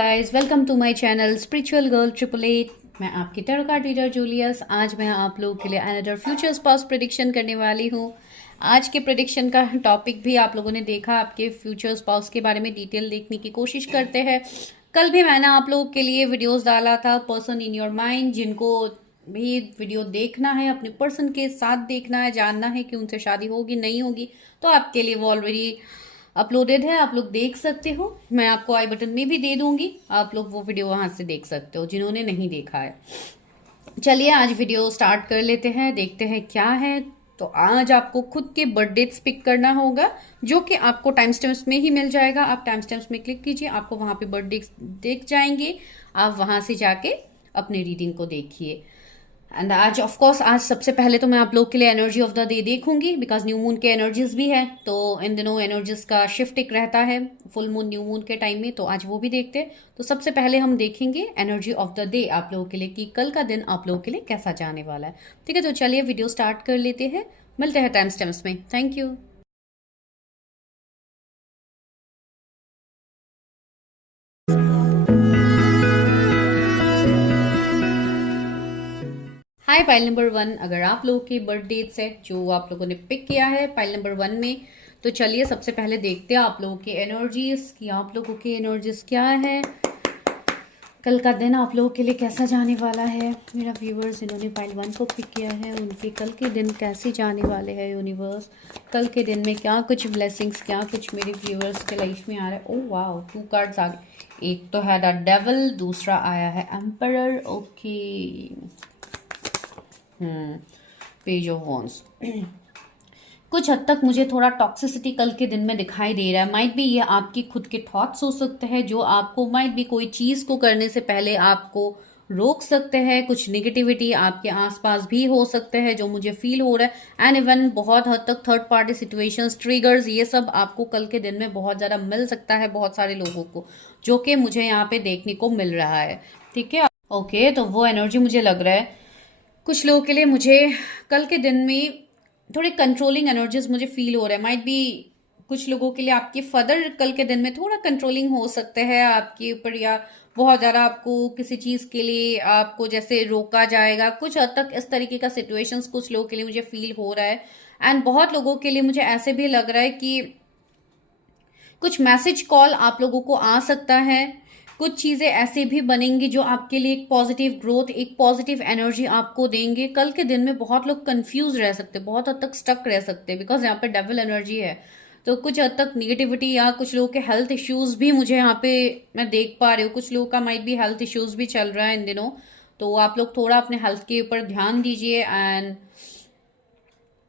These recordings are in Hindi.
Guys, welcome to my channel Spiritual Girl 888। मैं आपकी टैरो कार्ड रीडर जूलियस। आज मैं आप लोगों के लिए अनदर फ्यूचर्स पास्ट प्रेडिक्शन करने वाली हूँ। आज के प्रेडिक्शन का टॉपिक भी आप लोगों ने देखा, आपके फ्यूचर्स पास्ट के बारे में डिटेल देखने की कोशिश करते हैं। कल भी मैंने आप लोगों के लिए वीडियोस डाला था, पर्सन इन योर माइंड। जिनको भी वीडियो देखना है, अपने पर्सन के साथ देखना है, जानना है कि उनसे शादी होगी नहीं होगी, तो आपके लिए वो ऑलरेडी अपलोडेड है, आप लोग देख सकते हो। मैं आपको आई बटन में भी दे दूंगी, आप लोग वो वीडियो वहां से देख सकते हो जिन्होंने नहीं देखा है। चलिए आज वीडियो स्टार्ट कर लेते हैं, देखते हैं क्या है। तो आज आपको खुद के बर्थ डेट्स पिक करना होगा, जो कि आपको टाइम स्टैम्प्स में ही मिल जाएगा। आप टाइम स्टैम्प्स में क्लिक कीजिए, आपको वहां पे बर्थ डेट्स देख जाएंगे। आप वहां से जाके अपने रीडिंग को देखिए। एंड आज सबसे पहले तो मैं आप लोग के लिए एनर्जी ऑफ द डे देखूंगी, बिकॉज न्यू मून के एनर्जीज भी है। तो इन दिनों एनर्जीज का शिफ्ट एक रहता है फुल मून न्यू मून के टाइम में, तो आज वो भी देखते हैं। तो सबसे पहले हम देखेंगे एनर्जी ऑफ द डे आप लोगों के लिए कि कल का दिन आप लोगों के लिए कैसा जाने वाला है। ठीक है, तो चलिए वीडियो स्टार्ट कर लेते हैं। मिलते हैं टाइम स्टैम्प्स में। Thank you. Hi pile number 1, अगर आप लोगों की बर्थ डेट्स है जो आप लोगों ने पिक किया है पाइल नंबर 1 में, तो चलिए सबसे पहले देखते हैं आप लोगों की एनर्जीज कि आप लोगों की एनर्जीज क्या है, कल का दिन आप लोगों के लिए कैसा जाने वाला है। मेरा व्यूवर्स जिन्होंने पाइल 1 को पिक किया है, उनके कल के दिन कैसे जाने वाले हैं। यूनिवर्स कल के दिन में क्या कुछ ब्लेसिंग्स, क्या कुछ मेरे व्यूवर्स के लाइफ में आ रहा है। ओह वाओ, 2 कार्ड्स आ गए। एक तो है द डेविल, दूसरा आया है emperor. Okay, page of wands. कुछ हद तक मुझे थोड़ा टॉक्सिसिटी कल के दिन में दिखाई दे रहा है। माइट भी ये आपकी खुद के थॉट्स हो सकते हैं, जो आपको माइट भी कोई चीज को करने से पहले आपको रोक सकते हैं। कुछ निगेटिविटी आपके आसपास भी हो सकते हैं, जो मुझे फील हो रहा है। एंड इवन बहुत हद तक थर्ड पार्टी सिचुएशंस, ट्रिगर्स, ये सब आपको कल के दिन में बहुत ज्यादा मिल सकता है, बहुत सारे लोगों को, जो कि मुझे यहाँ पे देखने को मिल रहा है। ठीक है, ओके, तो वो एनर्जी मुझे लग रहा है कुछ लोगों के लिए। मुझे कल के दिन में थोड़े कंट्रोलिंग एनर्जीज मुझे फील हो रहा है। माइट बी कुछ लोगों के लिए आपके फादर कल के दिन में थोड़ा कंट्रोलिंग हो सकते हैं आपके ऊपर, या बहुत ज़्यादा आपको किसी चीज़ के लिए आपको जैसे रोका जाएगा। कुछ हद तक इस तरीके का सिचुएशंस कुछ लोगों के लिए मुझे फील हो रहा है। एंड बहुत लोगों के लिए मुझे ऐसे भी लग रहा है कि कुछ मैसेज कॉल आप लोगों को आ सकता है। कुछ चीजें ऐसे भी बनेंगी जो आपके लिए एक पॉजिटिव ग्रोथ, एक पॉजिटिव एनर्जी आपको देंगे। कल के दिन में बहुत लोग कंफ्यूज रह सकते हैं, बहुत हद तक स्टक रह सकते हैं, बिकॉज यहाँ पे डेविल एनर्जी है। तो कुछ हद तक निगेटिविटी या कुछ लोगों के हेल्थ इश्यूज भी मुझे यहाँ पे मैं देख पा रही हूँ। कुछ लोगों का माइट भी हेल्थ इश्यूज भी चल रहा है इन दिनों, तो आप लोग थोड़ा अपने हेल्थ के ऊपर ध्यान दीजिए। एंड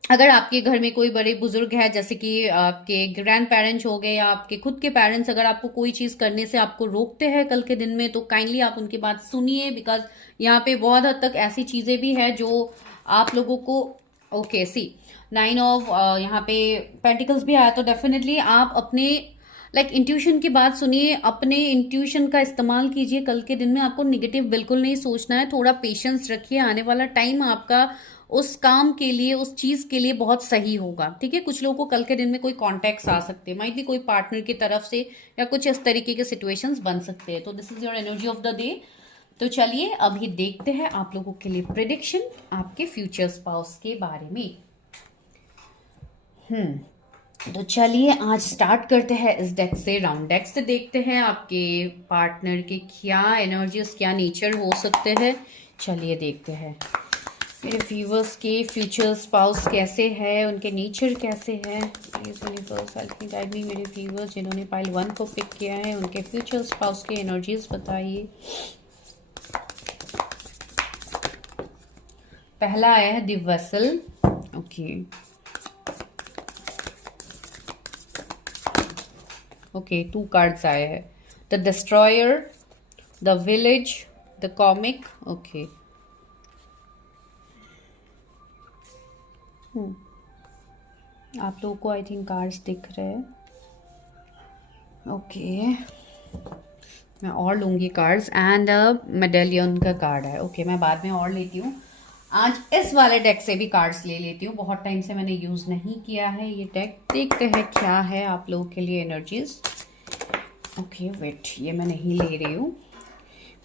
अगर आपके घर में कोई बड़े बुजुर्ग है, जैसे कि आपके ग्रैंड पेरेंट्स हो गए या आपके खुद के पेरेंट्स, अगर आपको कोई चीज करने से आपको रोकते हैं कल के दिन में, तो काइंडली आप उनकी बात सुनिए, बिकॉज यहाँ पे बहुत हद तक ऐसी चीजें भी है जो आप लोगों को ओके सी 9 ऑफ यहाँ पे पेंटिकल्स भी आया। तो डेफिनेटली आप अपने इंट्यूशन की बात सुनिए, अपने इंट्यूशन का इस्तेमाल कीजिए। कल के दिन में आपको निगेटिव बिल्कुल नहीं सोचना है, थोड़ा पेशेंस रखिए। आने वाला टाइम आपका उस काम के लिए, उस चीज के लिए बहुत सही होगा। ठीक है, कुछ लोगों को कल के दिन में कोई कॉन्टेक्ट आ सकते हैं, माइट भी कोई पार्टनर की तरफ से, या कुछ इस तरीके के सिचुएशंस बन सकते हैं। तो this is your energy of the day. तो चलिए अभी देखते हैं आप लोगों के लिए प्रेडिक्शन आपके फ्यूचर स्पाउस के बारे में। तो चलिए आज स्टार्ट करते हैं इस डेक से, राउंड डेक से देखते हैं आपके पार्टनर के क्या एनर्जीज, क्या नेचर हो सकते हैं। चलिए देखते हैं मेरे व्यूवर्स के फ्यूचर स्पाउस कैसे है, उनके नेचर कैसे है। Please universe help me guide मी। मेरे व्यूवर्स जिन्होंने पाइल 1 को पिक किया है, उनके फ्यूचर स्पाउस की एनर्जीज बताइए। पहला आया है द वेसल। ओके 2 कार्ड्स आए हैं, the destroyer, the village, the comic. Okay आप लोगों को आई थिंक कार्ड्स दिख रहे हैं। ओके मैं और लूंगी कार्ड्स। एंड मेडेलियन का कार्ड है। ओके मैं बाद में और लेती हूँ। आज इस वाले डेक से भी कार्ड्स ले लेती हूँ, बहुत टाइम से मैंने यूज नहीं किया है ये डेक। देखते हैं क्या है आप लोगों के लिए एनर्जीज। ओके वेट, ये मैं नहीं ले रही हूँ।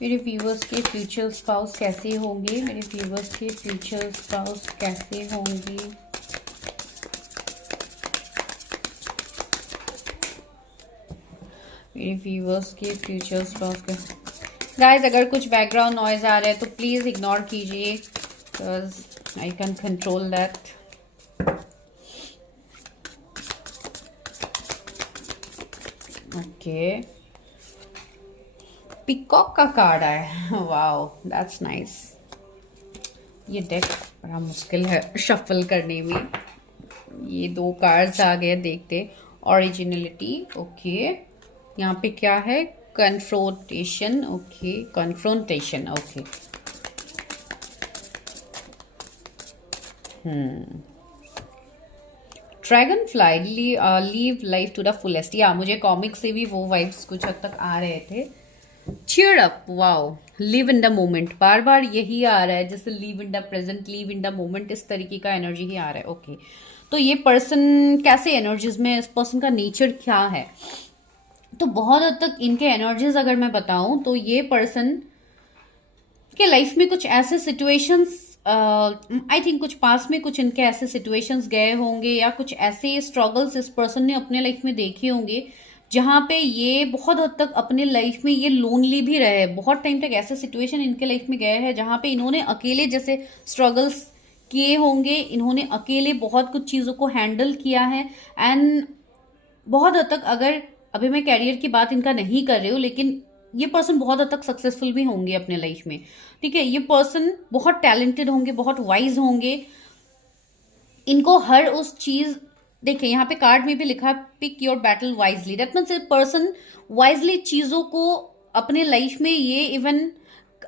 मेरे व्यूवर्स के फ्यूचर स्पाउस कैसे होंगे, मेरे व्यूवर्स के फ्यूचर स्पाउस कैसे होंगे। मेरे व्यूवर्स के फ्यूचर स्पाउस का गाइस, अगर कुछ बैकग्राउंड नॉइज आ रहा है तो प्लीज़ इग्नोर कीजिए, because I can control that. Okay, peacock का कार्ड आया है, वाओ दैट्स नाइस। ये डेक बड़ा मुश्किल है शफल करने में। ये 2 कार्ड्स आ गए, देखते। Originality, okay. यहाँ पे क्या है, confrontation, okay, confrontation, okay. Dragonfly, live life to the fullest. या मुझे कॉमिक से भी वो वाइब्स कुछ हद तक आ रहे थे। Cheer up, wow, live in the moment, बार बार यही आ रहा है, जैसे live in the present, live in the moment, इस तरीके का एनर्जी ही आ रहा है। ओके, तो ये पर्सन कैसे एनर्जीज में, इस पर्सन का नेचर क्या है? तो बहुत हद तक इनके एनर्जीज अगर मैं बताऊं तो ये पर्सन के लाइफ में कुछ ऐसे सिचुएशंस, आई थिंक कुछ पास में कुछ इनके ऐसे सिचुएशंस गए होंगे, या कुछ ऐसे स्ट्रगल्स इस पर्सन ने अपने लाइफ में देखे होंगे जहां पे ये बहुत हद तक अपने लाइफ में ये लोनली भी रहे। बहुत टाइम तक ऐसे सिचुएशन इनके लाइफ में गए हैं जहां पे इन्होंने अकेले जैसे स्ट्रगल्स किए होंगे, इन्होंने अकेले बहुत कुछ चीज़ों को हैंडल किया है। एंड बहुत हद तक, अगर अभी मैं कैरियर की बात इनका नहीं कर रही हूँ, लेकिन ये पर्सन बहुत हद तक सक्सेसफुल भी होंगे अपने लाइफ में, ठीक है। ये पर्सन बहुत टैलेंटेड होंगे, बहुत वाइज होंगे। इनको हर उस चीज, देखिए यहाँ पे कार्ड में भी लिखा है pick your battle wisely, that means person wisely चीजों को अपने लाइफ में ये इवन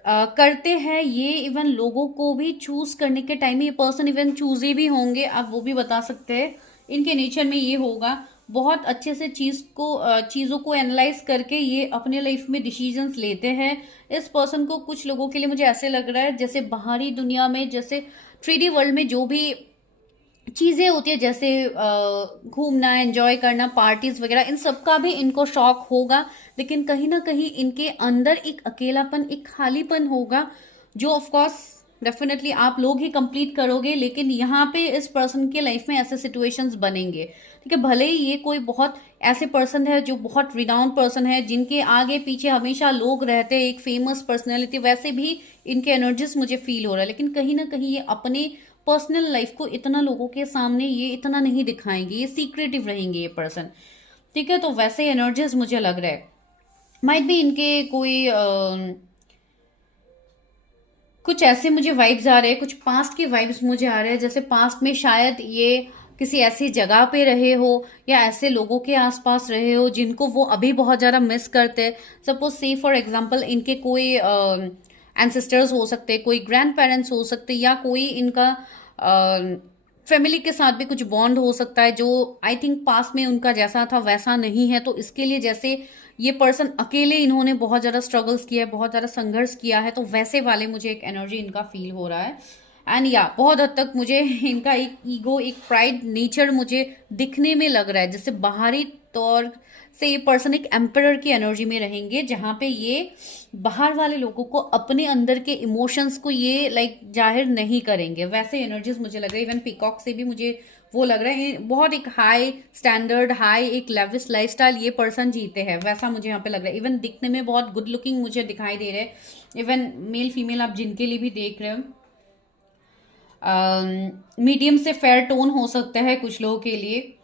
करते हैं। ये इवन लोगों को भी चूज करने के टाइम में ये पर्सन इवन चूजे भी होंगे, आप वो भी बता सकते हैं। इनके नेचर में ये होगा, बहुत अच्छे से चीज़ों को एनालाइज करके ये अपने लाइफ में डिसीजंस लेते हैं। इस पर्सन को कुछ लोगों के लिए मुझे ऐसे लग रहा है जैसे बाहरी दुनिया में, जैसे 3D वर्ल्ड में जो भी चीज़ें होती है, जैसे घूमना, एंजॉय करना, पार्टीज वगैरह, इन सब का भी इनको शौक होगा। लेकिन कहीं ना कहीं इनके अंदर एक अकेलापन, एक खालीपन होगा, जो ऑफकोर्स डेफिनेटली आप लोग ही कंप्लीट करोगे। लेकिन यहाँ पे इस पर्सन के लाइफ में ऐसे सिचुएशंस बनेंगे, ठीक है। भले ही ये कोई बहुत ऐसे पर्सन है जो बहुत रिनाउंड पर्सन है, जिनके आगे पीछे हमेशा लोग रहते हैं, एक फेमस पर्सनैलिटी, वैसे भी इनके एनर्जीज मुझे फील हो रहा है। लेकिन कहीं ना कहीं ये अपने पर्सनल लाइफ को इतना लोगों के सामने ये इतना नहीं दिखाएंगे, ये सीक्रेटिव रहेंगे ये पर्सन, ठीक है। तो वैसे एनर्जीज मुझे लग रहा है, माइट भी इनके कोई कुछ ऐसे मुझे वाइब्स आ रहे हैं, कुछ पास्ट के वाइब्स मुझे आ रहे हैं, जैसे पास्ट में शायद ये किसी ऐसी जगह पे रहे हो, या ऐसे लोगों के आसपास रहे हो जिनको वो अभी बहुत ज़्यादा मिस करते हैं। सपोज से फॉर एग्जांपल इनके कोई एंसेस्टर्स हो सकते हैं, कोई ग्रैंड पेरेंट्स हो सकते हैं, या कोई इनका फैमिली के साथ भी कुछ बॉन्ड हो सकता है जो आई थिंक पास में उनका जैसा था वैसा नहीं है। तो इसके लिए जैसे ये पर्सन अकेले इन्होंने बहुत ज़्यादा स्ट्रगल्स किया है, बहुत ज़्यादा संघर्ष किया है, तो वैसे वाले मुझे एक एनर्जी इनका फील हो रहा है। एंड या बहुत हद तक मुझे इनका एक ईगो, एक प्राइड नेचर मुझे दिखने में लग रहा है, जैसे बाहरी तौर से ये पर्सन एक एम्परर की एनर्जी में रहेंगे, जहां पे ये बाहर वाले लोगों को अपने अंदर के इमोशंस को ये लाइक जाहिर नहीं करेंगे। वैसे एनर्जीज मुझे लग रही है। इवन पीकॉक से भी मुझे वो लग रहा है, बहुत एक हाई स्टैंडर्ड, हाई एक लेविश लाइफस्टाइल ये पर्सन जीते हैं, वैसा मुझे यहाँ पे लग रहा है। इवन दिखने में बहुत गुड लुकिंग मुझे दिखाई दे रहे हैं। इवन मेल फीमेल आप जिनके लिए भी देख रहे हो, मीडियम से फेयर टोन हो सकता है कुछ लोगों के लिए।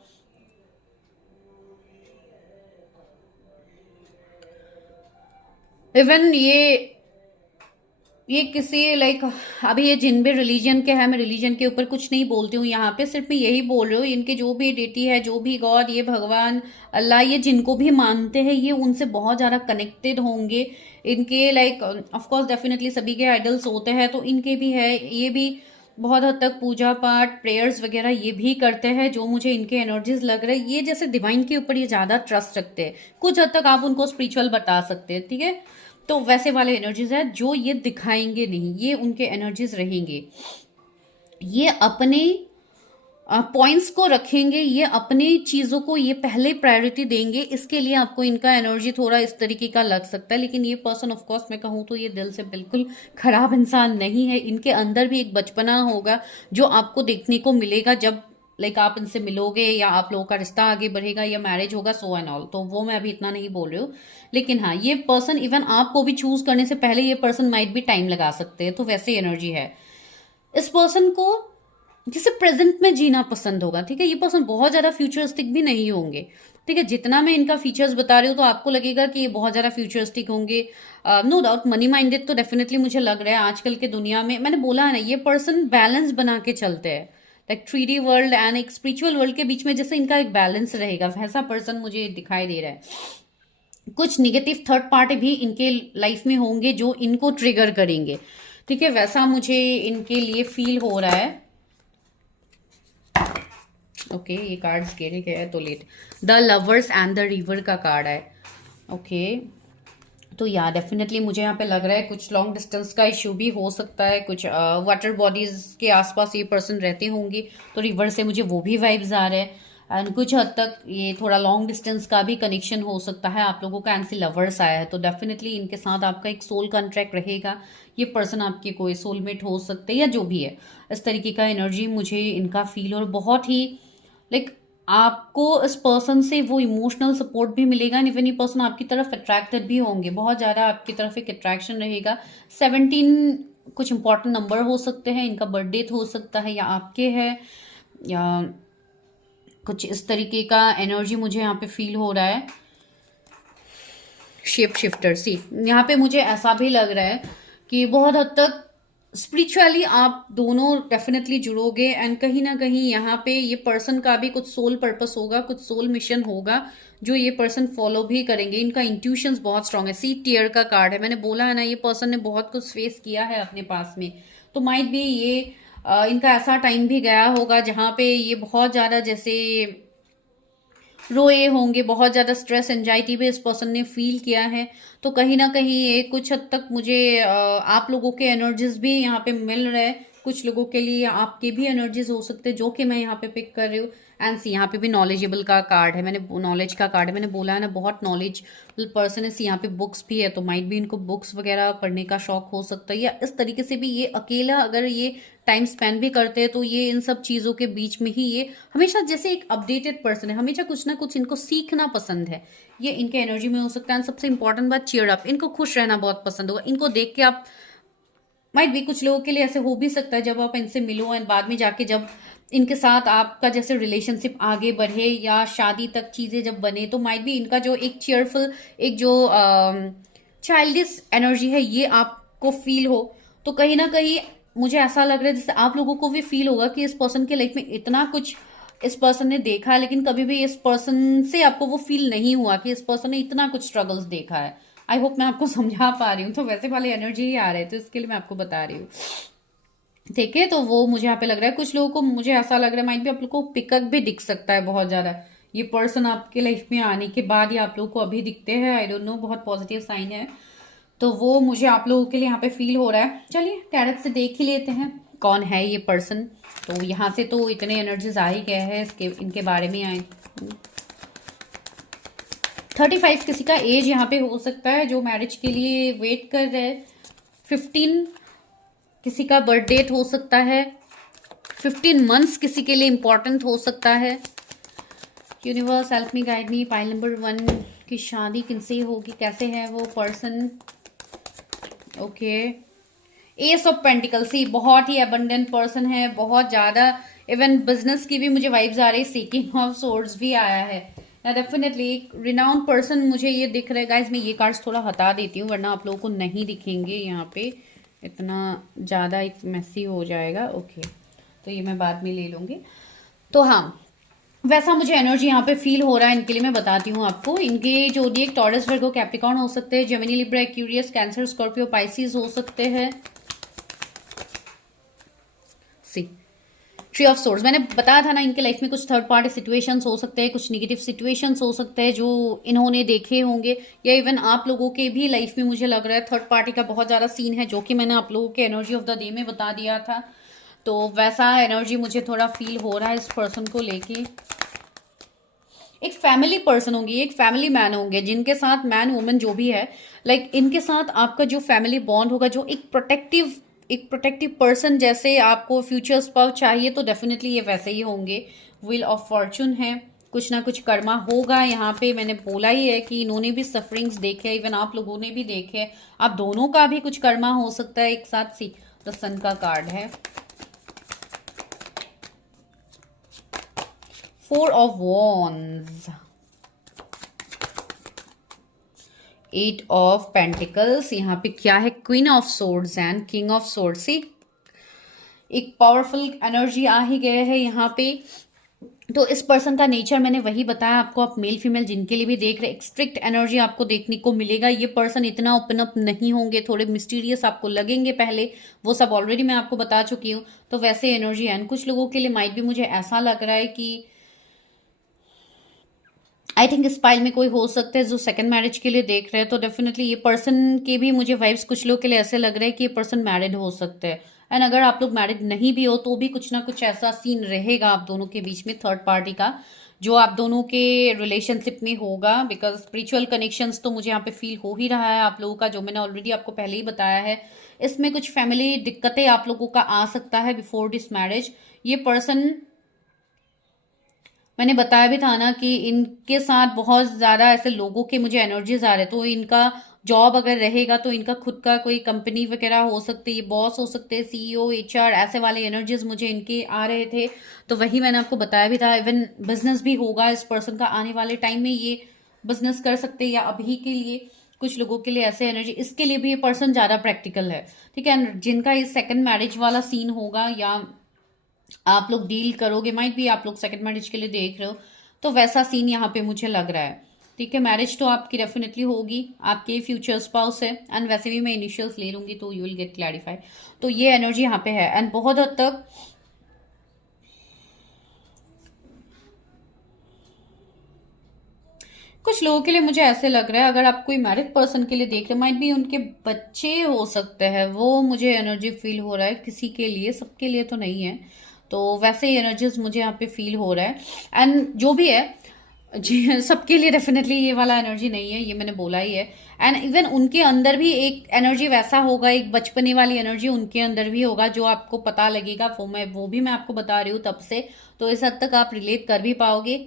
इवन ये किसी लाइक अभी ये जिन भी रिलीजन के हैं, मैं रिलीजन के ऊपर कुछ नहीं बोलती हूँ यहाँ पे, सिर्फ मैं यही बोल रही हूँ, इनके जो भी डेटी है, जो भी गॉड, ये भगवान अल्लाह, ये जिनको भी मानते हैं, ये उनसे बहुत ज़्यादा कनेक्टेड होंगे। इनके लाइक ऑफ कोर्स डेफिनेटली सभी के आइडल्स होते हैं, तो इनके भी है, ये भी बहुत हद तक पूजा पाठ, प्रेयर्स वगैरह ये भी करते हैं, जो मुझे इनके एनर्जीज लग रहे हैं। ये जैसे डिवाइन के ऊपर ये ज़्यादा ट्रस्ट रखते हैं, कुछ हद तक आप उनको स्पिरिचुअल बता सकते हैं, ठीक है। तो वैसे वाले एनर्जीज है जो ये दिखाएंगे नहीं, ये उनके एनर्जीज रहेंगे। ये अपने पॉइंट्स को रखेंगे, ये अपनी चीज़ों को ये पहले प्रायोरिटी देंगे, इसके लिए आपको इनका एनर्जी थोड़ा इस तरीके का लग सकता है। लेकिन ये पर्सन ऑफ कोर्स मैं कहूँ तो ये दिल से बिल्कुल खराब इंसान नहीं है। इनके अंदर भी एक बचपना होगा जो आपको देखने को मिलेगा जब लाइक आप इनसे मिलोगे या आप लोगों का रिश्ता आगे बढ़ेगा या मैरिज होगा, सो एंड ऑल। तो वो मैं अभी इतना नहीं बोल रही हूँ। लेकिन हाँ, ये पर्सन इवन आपको भी चूज करने से पहले ये पर्सन माइट भी टाइम लगा सकते हैं, तो वैसे एनर्जी है इस पर्सन को, जिसे प्रेजेंट में जीना पसंद होगा। ठीक है, ये पर्सन बहुत ज्यादा फ्यूचरिस्टिक भी नहीं होंगे। ठीक है, जितना मैं इनका फीचर्स बता रही हूँ तो आपको लगेगा कि ये बहुत ज्यादा फ्यूचरिस्टिक होंगे। नो डाउट मनी माइंडेड तो डेफिनेटली मुझे लग रहा है आजकल के दुनिया में। मैंने बोला है ना, ये पर्सन बैलेंस बना के चलते हैं, लाइक 3D वर्ल्ड एंड एक स्पिरिचुअल वर्ल्ड के बीच में जैसे इनका एक बैलेंस रहेगा, वैसा पर्सन मुझे दिखाई दे रहा है। कुछ निगेटिव थर्ड पार्टी भी इनके लाइफ में होंगे जो इनको ट्रिगर करेंगे। ठीक है, वैसा मुझे इनके लिए फील हो रहा है। ओके, ये कार्ड्स गिरे गए हैं तो लेट। The lovers and the river का कार्ड है। ओके, तो या डेफिनेटली मुझे यहाँ पे लग रहा है कुछ लॉन्ग डिस्टेंस का इश्यू भी हो सकता है। कुछ वाटर बॉडीज के आसपास ये पर्सन रहते होंगे, तो रिवर से मुझे वो भी वाइब्स आ रहे हैं। एंड कुछ हद तक ये थोड़ा लॉन्ग डिस्टेंस का भी कनेक्शन हो सकता है आप लोगों का। एंड लवर्स आया है तो डेफिनेटली इनके साथ आपका एक सोल कॉन्ट्रैक्ट रहेगा। ये पर्सन आपके कोई सोलमेट हो सकते हैं या जो भी है, इस तरीके का एनर्जी मुझे इनका फील। और बहुत ही लाइक आपको इस पर्सन से वो इमोशनल सपोर्ट भी मिलेगा। एंड इवन ये पर्सन आपकी तरफ अट्रैक्टेड भी होंगे, बहुत ज़्यादा आपकी तरफ एक अट्रैक्शन रहेगा। 17 कुछ इंपॉर्टेंट नंबर हो सकते हैं, इनका बर्थडे हो सकता है या आपके है, या कुछ इस तरीके का एनर्जी मुझे यहाँ पे फील हो रहा है। शेप शिफ्टर, सी यहाँ पे मुझे ऐसा भी लग रहा है कि बहुत हद तक स्पिरिचुअली आप दोनों डेफिनेटली जुड़ोगे। एंड कहीं ना कहीं यहाँ पे ये पर्सन का भी कुछ सोल पर्पस होगा, कुछ सोल मिशन होगा जो ये पर्सन फॉलो भी करेंगे। इनका इंट्यूशंस बहुत स्ट्रांग है। सी टीयर का कार्ड है, मैंने बोला है ना, ये पर्सन ने बहुत कुछ फेस किया है अपने पास में। तो माइट भी ये इनका ऐसा टाइम भी गया होगा जहाँ पे ये बहुत ज़्यादा जैसे रोए होंगे, बहुत ज़्यादा स्ट्रेस एंजाइटी भी इस पर्सन ने फील किया है। तो कहीं ना कहीं ये कुछ हद तक मुझे आप लोगों के एनर्जीज भी यहाँ पे मिल रहे हैं। कुछ लोगों के लिए आपके भी एनर्जीज हो सकते हैं जो कि मैं यहाँ पे पिक कर रही हूँ। एंड सी यहाँ पे भी नॉलेजेबल का कार्ड है, मैंने नॉलेज का कार्ड है, मैंने बोला है ना बहुत नॉलेजेबल पर्सन है। सी यहाँ पे बुक्स भी है, तो माइट भी इनको बुक्स वगैरह पढ़ने का शौक हो सकता है। या इस तरीके से भी ये अकेला अगर ये टाइम स्पेंड भी करते हैं तो ये इन सब चीज़ों के बीच में ही ये हमेशा जैसे एक अपडेटेड पर्सन है, हमेशा कुछ ना कुछ इनको सीखना पसंद है। ये इनके एनर्जी में हो सकता है। सबसे इंपॉर्टेंट बात, चीयर अप, इनको खुश रहना बहुत पसंद होगा। इनको देख के आप माइट भी कुछ लोगों के लिए ऐसे हो भी सकता है जब आप इनसे मिलो एंड बाद में जाके जब इनके साथ आपका जैसे रिलेशनशिप आगे बढ़े या शादी तक चीजें जब बने, तो माइट भी इनका जो एक चीयरफुल, एक जो चाइल्डिश एनर्जी है ये आपको फील हो। तो कहीं ना कहीं मुझे ऐसा लग रहा है जैसे आप लोगों को भी फील होगा कि इस पर्सन के लाइफ में इतना कुछ इस पर्सन ने देखा है, लेकिन कभी भी इस पर्सन से आपको वो फील नहीं हुआ कि इस पर्सन ने इतना कुछ स्ट्रगल्स देखा है। आई होप मैं आपको समझा पा रही हूँ। तो वैसे वाले एनर्जी ही आ रहे थे, तो इसके लिए मैं आपको बता रही हूँ। ठीक है, तो वो मुझे यहाँ पे लग रहा है कुछ लोगों को, मुझे ऐसा लग रहा है माइट भी आप लोग को पिकअप भी दिख सकता है बहुत ज्यादा। ये पर्सन आपके लाइफ में आने के बाद या आप लोग को अभी दिखते हैं, आई डोंट नो, बहुत पॉजिटिव साइन है। तो वो मुझे आप लोगों के लिए यहाँ पे फील हो रहा है। चलिए टैरेट से देख ही लेते हैं कौन है ये पर्सन। तो यहाँ से तो इतने एनर्जीज आ ही गए हैं, इसके इनके बारे में आए। 35 किसी का एज यहाँ पे हो सकता है जो मैरिज के लिए वेट कर रहे हैं। 15 किसी का बर्थ डेट हो सकता है। 15 मंथ्स किसी के लिए इंपॉर्टेंट हो सकता है। Universe help me guide me. Pile number 1 की शादी किनसे होगी, कैसे है वो person. Okay, ace of pentacles, ही बहुत ही अबंडेंट पर्सन है, बहुत ज्यादा। इवन बिजनेस की भी मुझे वाइब्स आ रही है। सीकिंग ऑफ सोर्ड्स भी आया है। डेफिनेटली एक रिनाउंड पर्सन मुझे ये दिख रहा है। गाइज मैं ये कार्ड्स थोड़ा हटा देती हूँ वरना आप लोगों को नहीं दिखेंगे, यहाँ पे इतना ज़्यादा एक मैसी हो जाएगा। ओके, तो ये मैं बाद में ले लूँगी। तो हाँ, वैसा मुझे एनर्जी यहाँ पे फील हो रहा है इनके लिए। मैं बताती हूँ आपको, इनके जो एक टॉरस, वर्गो, कैप्रिकॉर्न हो सकते हैं, Gemini, Libra, Aquarius, cancer, Scorpio, Pisces हो सकते हैं। सी ट्री ऑफ सोर्ड्स, मैंने बताया था ना इनके लाइफ में कुछ थर्ड पार्टी सिचुएशंस हो सकते हैं, कुछ नेगेटिव सिचुएशंस हो सकते हैं जो इन्होंने देखे होंगे, या इवन आप लोगों के भी लाइफ में मुझे लग रहा है थर्ड पार्टी का बहुत ज़्यादा सीन है, जो कि मैंने आप लोगों के एनर्जी ऑफ द डे में बता दिया था। तो वैसा एनर्जी मुझे थोड़ा फील हो रहा है इस पर्सन को लेके। एक फैमिली पर्सन होंगे, एक फैमिली मैन होंगे, जिनके साथ मैन वुमेन जो भी है, लाइक इनके साथ आपका जो फैमिली बॉन्ड होगा, जो एक प्रोटेक्टिव पर्सन जैसे आपको फ्यूचर स्पाउस चाहिए, तो डेफिनेटली ये वैसे ही होंगे। व्हील ऑफ फॉर्चून है, कुछ ना कुछ कर्मा होगा यहाँ पे। मैंने बोला ही है कि इन्होंने भी सफरिंग्स देखे, इवन आप लोगों ने भी देखे, आप दोनों का भी कुछ कर्मा हो सकता है एक साथ। सी द सन का कार्ड है, 4 ऑफ वॉन्ड्स, 8 ऑफ पेंटिकल्स, यहाँ पे क्या है, queen of swords and king of swords. सी एक पावरफुल एनर्जी आ ही गए है यहाँ पे। तो इस पर्सन का नेचर मैंने वही बताया आपको, आप मेल फीमेल जिनके लिए भी देख रहे हैं, एक स्ट्रिक्ट एनर्जी आपको देखने को मिलेगा। ये पर्सन इतना ओपन अप नहीं होंगे, थोड़े मिस्टीरियस आपको लगेंगे पहले, वो सब ऑलरेडी मैं आपको बता चुकी हूँ। तो वैसे एनर्जी है। कुछ लोगों के लिए माइट भी मुझे ऐसा लग रहा है कि आई थिंक इस पाइल में कोई हो सकता है जो सेकंड मैरिज के लिए देख रहे हैं, तो डेफिनेटली ये पर्सन के भी मुझे वाइब्स कुछ लोग के लिए ऐसे लग रहे हैं कि ये पर्सन मैरिड हो सकते हैं। एंड अगर आप लोग मैरिड नहीं भी हो तो भी कुछ ना कुछ ऐसा सीन रहेगा आप दोनों के बीच में, थर्ड पार्टी का, जो आप दोनों के रिलेशनशिप में होगा। बिकॉज स्पिरिचुअल कनेक्शंस तो मुझे यहाँ पे फील हो ही रहा है आप लोगों का, जो मैंने ऑलरेडी आपको पहले ही बताया है। इसमें कुछ फैमिली दिक्कतें आप लोगों का आ सकता है बिफोर दिस मैरिज। ये पर्सन, मैंने बताया भी था ना कि इनके साथ बहुत ज्यादा ऐसे लोगों के मुझे एनर्जीज आ रहे, तो इनका जॉब अगर रहेगा तो इनका खुद का कोई कंपनी वगैरह हो सकती है, बॉस हो सकते हैं, सीईओ, एचआर, ऐसे वाले एनर्जीज मुझे इनके आ रहे थे। तो वही मैंने आपको बताया भी था। इवन बिजनेस भी होगा इस पर्सन का आने वाले टाइम में, ये बिजनेस कर सकते हैं, या अभी के लिए कुछ लोगों के लिए ऐसे एनर्जी, इसके लिए भी ये पर्सन ज्यादा प्रैक्टिकल है। ठीक है, जिनका ये सेकंड मैरिज वाला सीन होगा, या आप लोग डील करोगे, माइट भी आप लोग सेकंड मैरिज के लिए देख रहे हो, तो वैसा सीन यहाँ पे मुझे लग रहा है। ठीक है, मैरिज तो आपकी डेफिनेटली होगी, आपके फ्यूचर स्पाउस है। एंड वैसे भी मैं इनिशियल्स ले लूंगी तो यू विल गेट क्लैरिफाई। तो ये एनर्जी यहाँ पे है। एंड बहुत हद तक कुछ लोगों के लिए मुझे ऐसे लग रहा है, अगर आप कोई मैरिड पर्सन के लिए देख रहे, माइट भी उनके बच्चे हो सकते हैं, वो मुझे एनर्जी फील हो रहा है किसी के लिए, सबके लिए तो नहीं है। तो वैसे ही एनर्जीज मुझे यहाँ पे फील हो रहा है। एंड जो भी है जी, सबके लिए डेफिनेटली ये वाला एनर्जी नहीं है, ये मैंने बोला ही है। एंड इवन उनके अंदर भी एक एनर्जी वैसा होगा, एक बचपने वाली एनर्जी उनके अंदर भी होगा, जो आपको पता लगेगा। वो भी मैं आपको बता रही हूँ तब से, तो इस हद तक आप रिलेट कर भी पाओगे।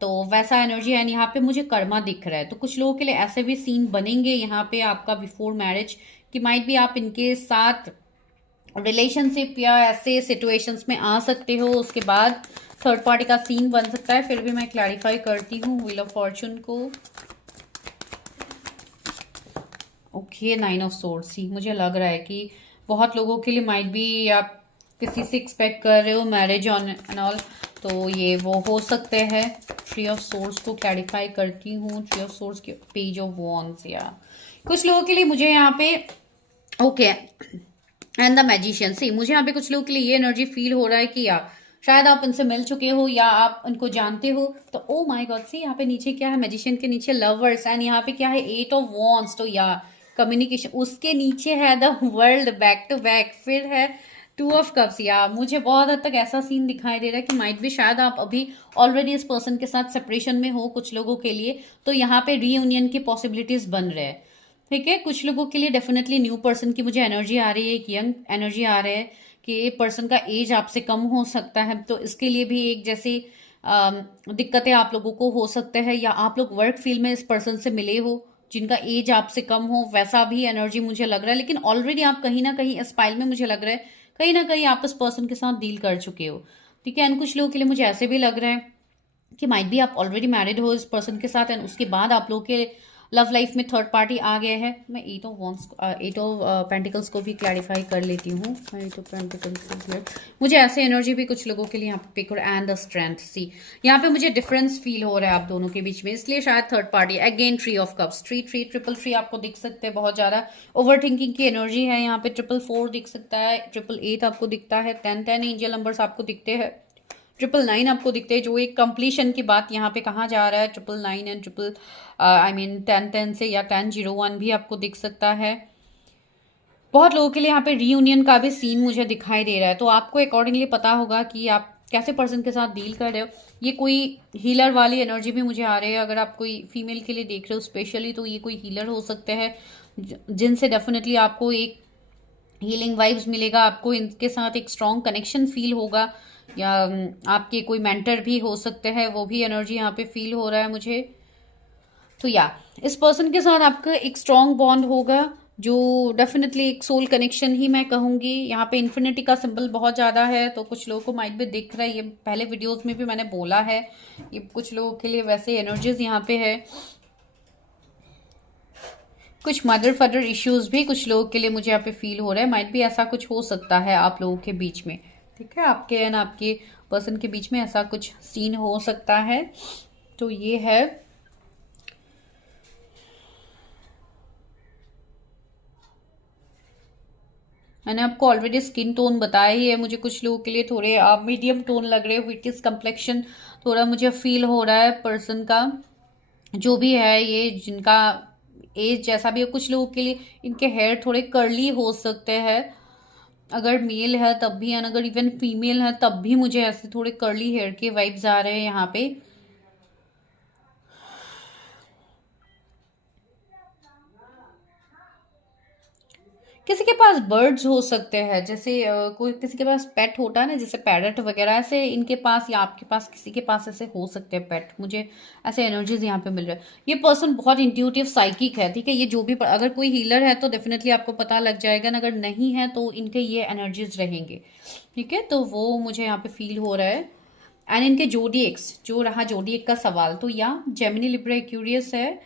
तो वैसा एनर्जी है। यहाँ पे मुझे कर्मा दिख रहा है, तो कुछ लोगों के लिए ऐसे भी सीन बनेंगे यहाँ पे आपका बिफोर मैरिज, कि माइट भी आप इनके साथ रिलेशनशिप या ऐसे सिचुएशंस में आ सकते हो। उसके बाद थर्ड पार्टी का सीन बन सकता है। फिर भी मैं क्लैरिफाई करती हूँ व्हील ऑफ फॉर्चून को। Okay, 9 of swords. ही मुझे लग रहा है कि बहुत लोगों के लिए माइट भी आप किसी से एक्सपेक्ट कर रहे हो मैरिज ऑन एंड ऑल, तो ये वो हो सकते हैं। 3 ऑफ सोर्ड्स को क्लैरिफाई करती हूँ। 3 ऑफ सोर्ड्स के पेज ऑफ वॉन्ड्स, या कुछ लोगों के लिए मुझे यहाँ पे ओके एंड द मैजिशियन। सी मुझे यहाँ पे कुछ लोगों के लिए ये एनर्जी फील हो रहा है कि यार शायद आप उनसे मिल चुके हो या आप उनको जानते हो। तो ओ माय गॉड, सी यहाँ पे नीचे क्या है, मैजिशियन के नीचे लवर्स, एंड यहाँ पे क्या है, 8 ऑफ वॉन्ड्स। तो या कम्युनिकेशन, उसके नीचे है the world back to back, फिर है 2 ऑफ कप्स। या मुझे बहुत हद तक ऐसा सीन दिखाई दे रहा है कि माइट भी शायद आप अभी ऑलरेडी इस पर्सन के साथ सेपरेशन में हो कुछ लोगों के लिए, तो यहाँ पे रीयूनियन की पॉसिबिलिटीज बन रहे हैं। ठीक है, कुछ लोगों के लिए डेफिनेटली न्यू पर्सन की मुझे एनर्जी आ रही है, एक यंग एनर्जी आ रहा है कि पर्सन का एज आपसे कम हो सकता है, तो इसके लिए भी एक जैसी दिक्कतें आप लोगों को हो सकते हैं, या आप लोग वर्क फील्ड में इस पर्सन से मिले हो जिनका एज आपसे कम हो, वैसा भी एनर्जी मुझे लग रहा है। लेकिन ऑलरेडी आप कहीं ना कहीं इस पाइल में मुझे लग रहा है कहीं ना कहीं आप इस पर्सन के साथ डील कर चुके हो। ठीक है, एंड कुछ लोगों के लिए मुझे ऐसे भी लग रहा है कि माइट भी आप ऑलरेडी मैरिड हो इस पर्सन के साथ, एंड उसके बाद आप लोगों के लव लाइफ में थर्ड पार्टी आ गए हैं। मैं 8 ऑफ वॉन्ड्स, 8 ऑफ पेंटिकल्स को भी क्लैरिफाई कर लेती हूँ। 8 ऑफ पेंटिकल्स, मुझे ऐसे एनर्जी भी कुछ लोगों के लिए यहाँ पे पिक, एंड द स्ट्रेंथ। सी यहाँ पे मुझे डिफरेंस फील हो रहा है आप दोनों के बीच में, इसलिए शायद third party. Again 3 of cups, 3 3 triple 3 आपको दिख सकते हैं, बहुत ज्यादा ओवर थिंकिंग की एनर्जी है यहाँ पे। 4 दिख सकता है, 8 आपको दिखता है, 10 एंजल नंबर्स आपको दिखते हैं, 9 आपको दिखते हैं, जो एक कंप्लीशन की बात यहाँ पे कहा जा रहा है। 9 एंड 10 10 से, या 1001 भी आपको दिख सकता है। बहुत लोगों के लिए यहाँ पे रीयूनियन का भी सीन मुझे दिखाई दे रहा है, तो आपको अकॉर्डिंगली पता होगा कि आप कैसे पर्सन के साथ डील कर रहे हो। ये कोई हीलर वाली एनर्जी भी मुझे आ रही है। अगर आप कोई फीमेल के लिए देख रहे हो स्पेशली, तो ये कोई हीलर हो सकते हैं जिनसे डेफिनेटली आपको एक हीलिंग वाइब्स मिलेगा, आपको इनके साथ एक स्ट्रॉन्ग कनेक्शन फील होगा, या आपके कोई मेंटर भी हो सकते हैं, वो भी एनर्जी यहाँ पे फील हो रहा है मुझे। तो या इस पर्सन के साथ आपका एक स्ट्रॉन्ग बॉन्ड होगा, जो डेफिनेटली एक सोल कनेक्शन ही मैं कहूँगी। यहाँ पे इन्फिनिटी का सिंबल बहुत ज़्यादा है, तो कुछ लोगों को माइट भी दिख रहा है, ये पहले वीडियोस में भी मैंने बोला है, ये कुछ लोगों के लिए वैसे एनर्जीज यहाँ पे है। कुछ मदर फादर इश्यूज भी कुछ लोगों के लिए मुझे यहाँ पे फील हो रहा है, माइट भी ऐसा कुछ हो सकता है आप लोगों के बीच में, ठीक है, आपके एंड आपके पर्सन के बीच में ऐसा कुछ सीन हो सकता है। तो ये है। मैंने आपको ऑलरेडी स्किन टोन बताया ही है, मुझे कुछ लोगों के लिए थोड़े मीडियम टोन लग रहे हैं, विटिस कम्प्लेक्शन थोड़ा मुझे फील हो रहा है पर्सन का, जो भी है ये, जिनका एज जैसा भी हो। कुछ लोगों के लिए इनके हेयर थोड़े कर्ली हो सकते हैं, अगर मेल है तब भी, एंड अगर इवन फीमेल है तब भी मुझे ऐसे थोड़े कर्ली हेयर के वाइब्स आ रहे हैं यहाँ पे। किसी के पास बर्ड्स हो सकते हैं, जैसे कोई किसी के पास पेट होता है ना, जैसे पैरट वगैरह, ऐसे इनके पास या आपके पास किसी के पास ऐसे हो सकते हैं पेट। मुझे ऐसे एनर्जीज यहाँ पे मिल रहे हैं। ये पर्सन बहुत इंट्यूटिव साइकिक है, ठीक है। ये जो भी, अगर कोई हीलर है तो डेफिनेटली आपको पता लग जाएगा ना, अगर नहीं है तो इनके ये एनर्जीज रहेंगे, ठीक है। तो वो मुझे यहाँ पे फील हो रहा है। एंड इनके जोडिएक्स, जो रहा जोडिएक का सवाल, तो या जेमिनी लिब्रा एक्यूरियस है,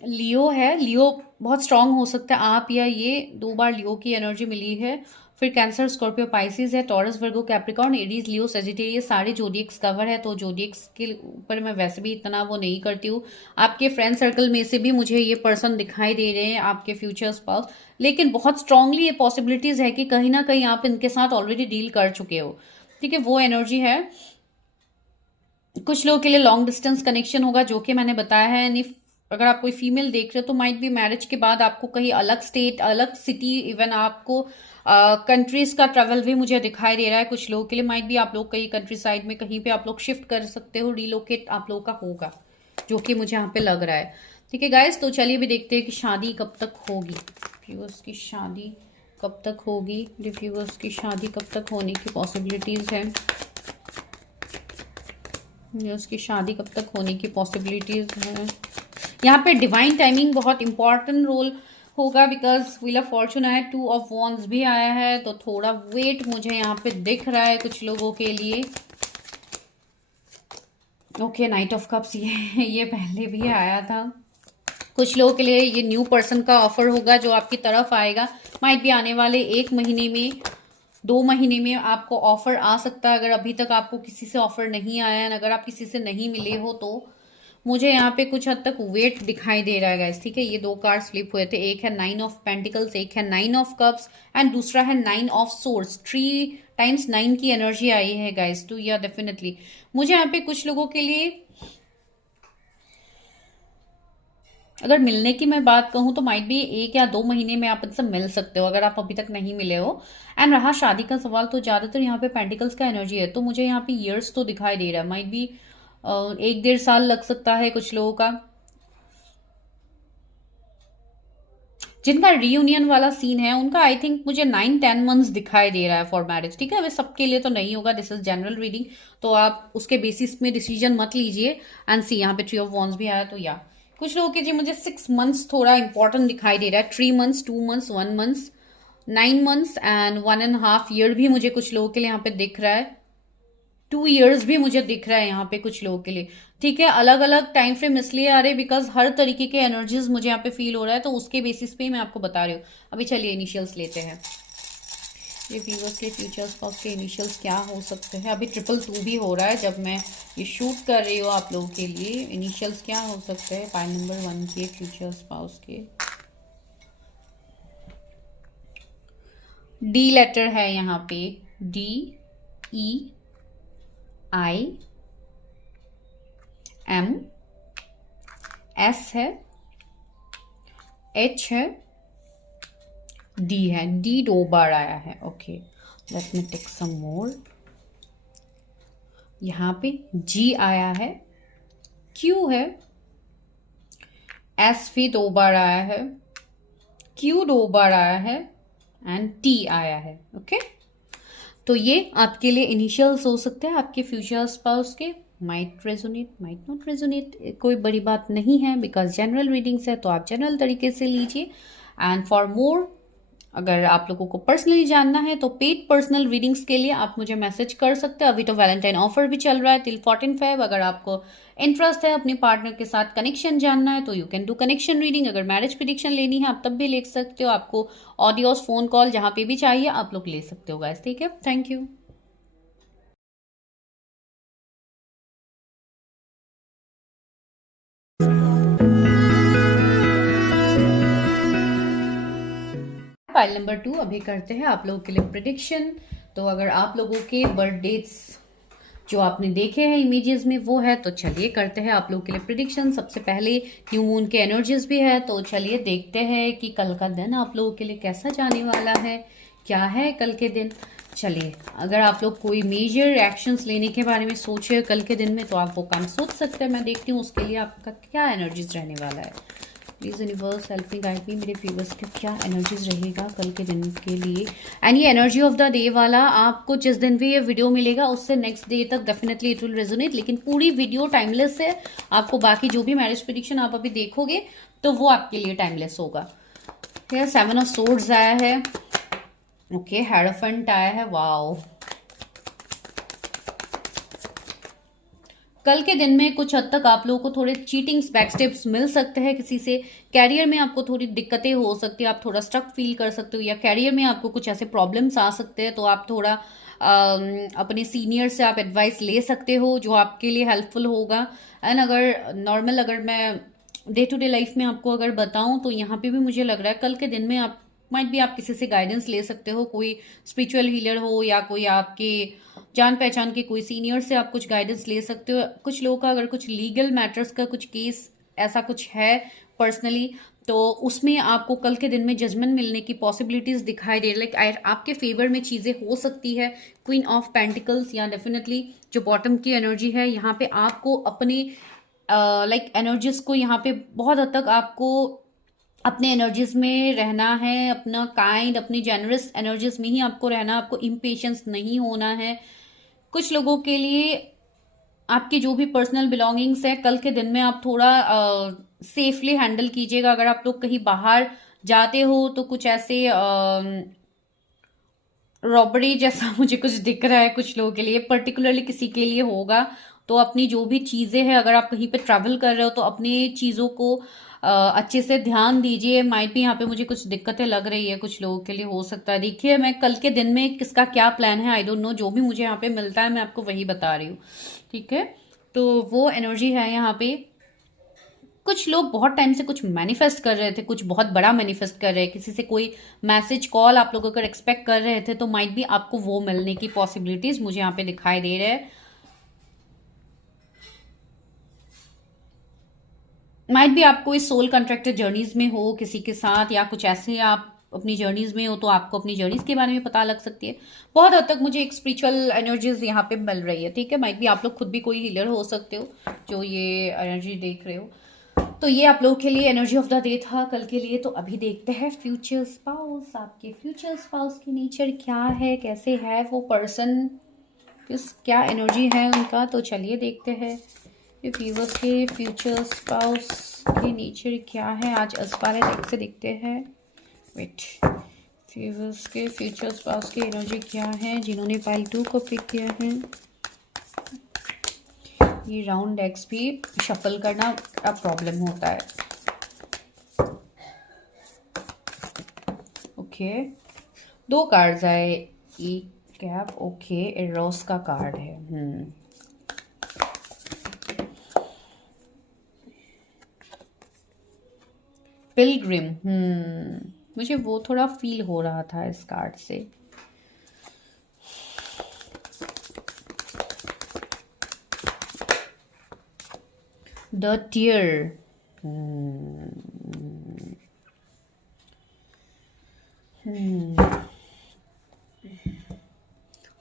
लियो है। लियो बहुत स्ट्रांग हो सकता है, आप या ये, 2 बार लियो की एनर्जी मिली है। फिर कैंसर, स्कॉर्पियो, पाइसिस है, टॉरस, वर्गो, कैप्रिकॉर्न, एरीज, लियो, सेजिटेरियस, सारे जोडिएक्स कवर है। तो जोडिएक्स के ऊपर मैं वैसे भी इतना वो नहीं करती हूँ। आपके फ्रेंड सर्कल में से भी मुझे ये पर्सन दिखाई दे रहे हैं, आपके फ्यूचर स्पाउस, लेकिन बहुत स्ट्रांगली ये पॉसिबिलिटीज है कि कहीं ना कहीं आप इनके साथ ऑलरेडी डील कर चुके हो, ठीक है, वो एनर्जी है। कुछ लोगों के लिए लॉन्ग डिस्टेंस कनेक्शन होगा, जो कि मैंने बताया है। यानी अगर आप कोई फीमेल देख रहे हो तो माइट भी मैरिज के बाद आपको कहीं अलग स्टेट, अलग सिटी, इवन आपको कंट्रीज का ट्रेवल भी मुझे दिखाई दे रहा है। कुछ लोगों के लिए माइट भी आप लोग कहीं कंट्री साइड में कहीं पे आप लोग शिफ्ट कर सकते हो, रिलोकेट आप लोगों का होगा, जो कि मुझे यहाँ पे लग रहा है, ठीक है गाइस। तो चलिए भी देखते हैं कि शादी कब तक होगी, रिव्यूअर्स की शादी कब तक होगी, रिव्यूअर्स की शादी कब तक होने की पॉसिबिलिटीज है, उसकी शादी कब तक होने की पॉसिबिलिटीज है। यहाँ पे डिवाइन टाइमिंग बहुत इंपॉर्टेंट रोल होगा, बिकॉज व्हील ऑफ फॉर्चून आया, 2 ऑफ वॉन्ड्स भी आया है, तो थोड़ा वेट मुझे यहाँ पे दिख रहा है कुछ लोगों के लिए। ओके, नाइट ऑफ कप्स, ये पहले भी आया था। कुछ लोगों के लिए ये न्यू पर्सन का ऑफर होगा जो आपकी तरफ आएगा, माइट भी आने वाले 1 महीने में, 2 महीने में आपको ऑफर आ सकता है। अगर अभी तक आपको किसी से ऑफर नहीं आया है, अगर आप किसी से नहीं मिले हो, तो मुझे यहाँ पे कुछ हद तक वेट दिखाई दे रहा है गाइस, ठीक है। ये 2 कार्ड फ्लिप हुए थे, एक है 9 ऑफ पेंटिकल्स, एक है 9 ऑफ कप्स, एंड दूसरा है 9 ऑफ सोर्ड्स। 3 टाइम्स 9 की एनर्जी आई है गाइस, तो या डेफिनेटली मुझे यहाँ पे कुछ लोगों के लिए, अगर मिलने की मैं बात कहूँ तो माइट भी 1 या 2 महीने में आप इनसे मिल सकते हो, अगर आप अभी तक नहीं मिले हो। एंड रहा शादी का सवाल, तो ज्यादातर यहाँ पे पेंटिकल्स का एनर्जी है, तो मुझे यहाँ पे ईयर्स तो दिखाई दे रहा है, माइट भी 1-1.5 साल लग सकता है कुछ लोगों का। जिनका रीयूनियन वाला सीन है उनका आई थिंक मुझे 9-10 मंथ्स दिखाई दे रहा है फॉर मैरिज, ठीक है। वे सबके लिए तो नहीं होगा, दिस इज जनरल रीडिंग, तो आप उसके बेसिस में डिसीजन मत लीजिए। एंड सी, यहाँ पे 3 ऑफ वॉन्ड्स भी आया, तो या कुछ लोगों के जी मुझे 6 मंथ्स थोड़ा इंपॉर्टेंट दिखाई दे रहा है। 3 months, 2 months, 1 months, 9 months and 1.5 year भी मुझे कुछ लोगों के लिए यहाँ पे दिख रहा है। 2 इयर्स भी मुझे दिख रहा है यहाँ पे कुछ लोगों के लिए, ठीक है। अलग अलग टाइम फ्रेम इसलिए आ रहे बिकॉज हर तरीके के एनर्जीज मुझे यहाँ पे फील हो रहा है, तो उसके बेसिस पे मैं आपको बता रही हूँ। अभी चलिए इनिशियल्स लेते हैं। ये व्यूअर्स के फ्यूचर्स का उसके इनिशियल्स क्या हो सकते हैं। अभी 222 भी हो रहा है जब मैं ये शूट कर रही हूँ आप लोगों के लिए। इनिशियल्स क्या हो सकते हैं पाइल नंबर 1 के फ्यूचर स्पाउस के। डी लेटर है यहाँ पे, DEIM, S है, H है, डी है, डी 2 बार आया है। Okay, let me take some more. यहाँ पे जी आया है, क्यू है, एस भी 2 बार आया है, क्यू 2 बार आया है एंड टी आया है। ओके, तो ये आपके लिए इनिशियल्स हो सकते हैं, आपके फ्यूचर स्पाउस के। Might resonate, might not resonate, कोई बड़ी बात नहीं है, बिकॉज जनरल रीडिंग्स है तो आप जनरल तरीके से लीजिए। एंड फॉर मोर, अगर आप लोगों को पर्सनली जानना है तो पेड पर्सनल रीडिंग्स के लिए आप मुझे मैसेज कर सकते हैं। अभी तो वैलेंटाइन ऑफर भी चल रहा है टिल 14 Feb। अगर आपको इंटरेस्ट है अपने पार्टनर के साथ कनेक्शन जानना है तो you can do connection reading. अगर मैरिज प्रिडिक्शन लेनी है आप तब भी ले सकते हो। आपको ऑडियोस, फोन कॉल, जहां पे भी चाहिए आप लोग ले सकते हो गाइस। ठीक है, थैंक यू। फाइल नंबर 2 अभी करते हैं आप लोगों के लिए प्रिडिक्शन। तो अगर आप लोगों के बर्थ डेट्स जो आपने देखे हैं इमेजेस में वो है, तो चलिए करते हैं आप लोगों के लिए प्रिडिक्शन। सबसे पहले न्यू मून के एनर्जीज भी है, तो चलिए देखते हैं कि कल का दिन आप लोगों के लिए कैसा जाने वाला है, क्या है कल के दिन। चलिए, अगर आप लोग कोई मेजर एक्शंस लेने के बारे में सोच रहे हो कल के दिन में तो आप वो काम सोच सकते हैं। मैं देखती हूँ उसके लिए आपका क्या एनर्जीज रहने वाला है। Please universe help me guide मी, मेरे व्यूअर्स के क्या एनर्जीज रहेगा कल के दिन के लिए। एंड ये एनर्जी ऑफ द डे वाला आपको जिस दिन भी ये वीडियो मिलेगा उससे नेक्स्ट डे तक डेफिनेटली इट विल रेजोनेट, लेकिन पूरी वीडियो टाइमलेस है। आपको बाकी जो भी मैरिज प्रेडिक्शन आप अभी देखोगे तो वो आपके लिए टाइमलेस होगा। फिर 7 ऑफ सोर्ड्स आया है, ओके, हेरोफेंट आया है, वाओ। कल के दिन में कुछ हद तक आप लोगों को थोड़े चीटिंग्स, बैकस्टेप्स मिल सकते हैं किसी से। कैरियर में आपको थोड़ी दिक्कतें हो सकती है, आप थोड़ा स्ट्रक फील कर सकते हो, या कैरियर में आपको कुछ ऐसे प्रॉब्लम्स आ सकते हैं तो आप थोड़ा अपने सीनियर से आप एडवाइस ले सकते हो जो आपके लिए हेल्पफुल होगा। एंड अगर नॉर्मल, अगर मैं डे टू डे लाइफ में आपको अगर बताऊं तो यहाँ पे भी मुझे लग रहा है कल के दिन में आप माइट भी आप किसी से गाइडेंस ले सकते हो, कोई स्पिरिचुअल हीलर हो या कोई आपके जान पहचान के कोई सीनियर से आप कुछ गाइडेंस ले सकते हो। कुछ लोगों का अगर कुछ लीगल मैटर्स का कुछ केस ऐसा कुछ है पर्सनली, तो उसमें आपको कल के दिन में जजमेंट मिलने की पॉसिबिलिटीज दिखाई दे रही, लाइक आपके फेवर में चीजें हो सकती है। क्वीन ऑफ पेंटिकल्स या डेफिनेटली जो बॉटम की एनर्जी है, यहाँ पे आपको अपने लाइक एनर्जीज को यहाँ पे बहुत हद तक आपको अपने एनर्जीज में रहना है, अपना काइंड, अपनी जेनरस एनर्जीज में ही आपको रहना, आपको इम्पेशंस नहीं होना है। कुछ लोगों के लिए आपके जो भी पर्सनल बिलोंगिंग्स है कल के दिन में आप थोड़ा सेफली हैंडल कीजिएगा। अगर आप लोग कहीं बाहर जाते हो तो कुछ ऐसे रॉबरी जैसा मुझे कुछ दिख रहा है कुछ लोगों के लिए, पर्टिकुलरली किसी के लिए होगा। तो अपनी जो भी चीजें हैं, अगर आप कहीं पे ट्रैवल कर रहे हो तो अपनी चीजों को अच्छे से ध्यान दीजिए। माइट भी यहाँ पे मुझे कुछ दिक्कतें लग रही है, कुछ लोगों के लिए हो सकता है। देखिए, मैं कल के दिन में किसका क्या प्लान है आई डोंट नो, जो भी मुझे यहाँ पे मिलता है मैं आपको वही बता रही हूँ। ठीक है, तो वो एनर्जी है यहाँ पे। कुछ लोग बहुत टाइम से कुछ मैनिफेस्ट कर रहे थे, कुछ बहुत बड़ा मैनिफेस्ट कर रहे हैं, किसी से कोई मैसेज कॉल आप लोग अगर एक्सपेक्ट कर रहे थे तो माइट भी आपको वो मिलने की पॉसिबिलिटीज मुझे यहाँ पे दिखाई दे रहे हैं। माइट भी आप कोई सोल कॉन्ट्रैक्टेड जर्नीज में हो किसी के साथ, या कुछ ऐसे आप अपनी जर्नीज में हो तो आपको अपनी जर्नीज के बारे में पता लग सकती है। बहुत हद तक मुझे एक स्पिरिचुअल एनर्जीज यहाँ पे मिल रही है। ठीक है, माइट भी आप लोग खुद भी कोई हीलर हो सकते हो जो ये एनर्जी देख रहे हो। तो ये आप लोगों के लिए एनर्जी ऑफ द डे था कल के लिए। तो अभी देखते हैं फ्यूचर स्पाउस, आपके फ्यूचर स्पाउस की नेचर क्या है, कैसे है वो पर्सन, किस क्या एनर्जी है उनका। तो चलिए देखते हैं व्यूअर्स के फ्यूचर स्पाउस की नेचर क्या है। आज अस्पारे देख से देखते हैं। वेट, व्यूअर्स के फ्यूचर स्पाउस की एनर्जी क्या है जिन्होंने पाइल 2 को पिक किया है। ये राउंड डेक्स भी शफल करना का प्रॉब्लम होता है। ओके, 2 कार्ड्स आए, एक कैप, ओके, एरोस का कार्ड है। पिलग्रिम, मुझे वो थोड़ा फील हो रहा था इस कार्ड से। The tear,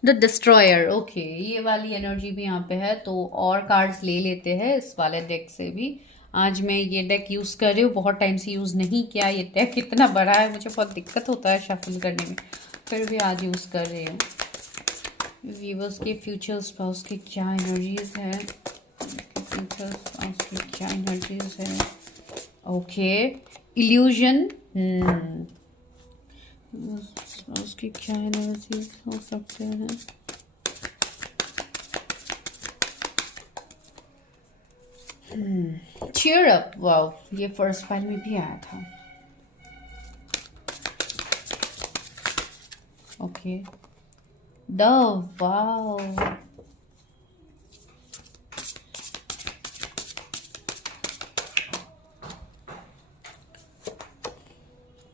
the destroyer, okay, ये वाली एनर्जी भी यहाँ पे है, तो और कार्ड्स ले लेते हैं इस वाले डेक से भी। आज मैं ये डेक यूज़ कर रही हूँ, बहुत टाइम से यूज़ नहीं किया। ये डेक इतना बड़ा है, मुझे बहुत दिक्कत होता है शफल करने में, फिर भी आज यूज़ कर रही हूँ। व्यूअर्स के फ्यूचर स्पाउस की क्या एनर्जीज है, फ्यूचर स्पाउस की क्या एनर्जीज है। ओके, इल्यूजन, उसकी क्या एनर्जीज हो सकते हैं। चीयर अप, वाओ, ये फर्स्ट पाइल में भी आया था। ओके, डव, वाओ,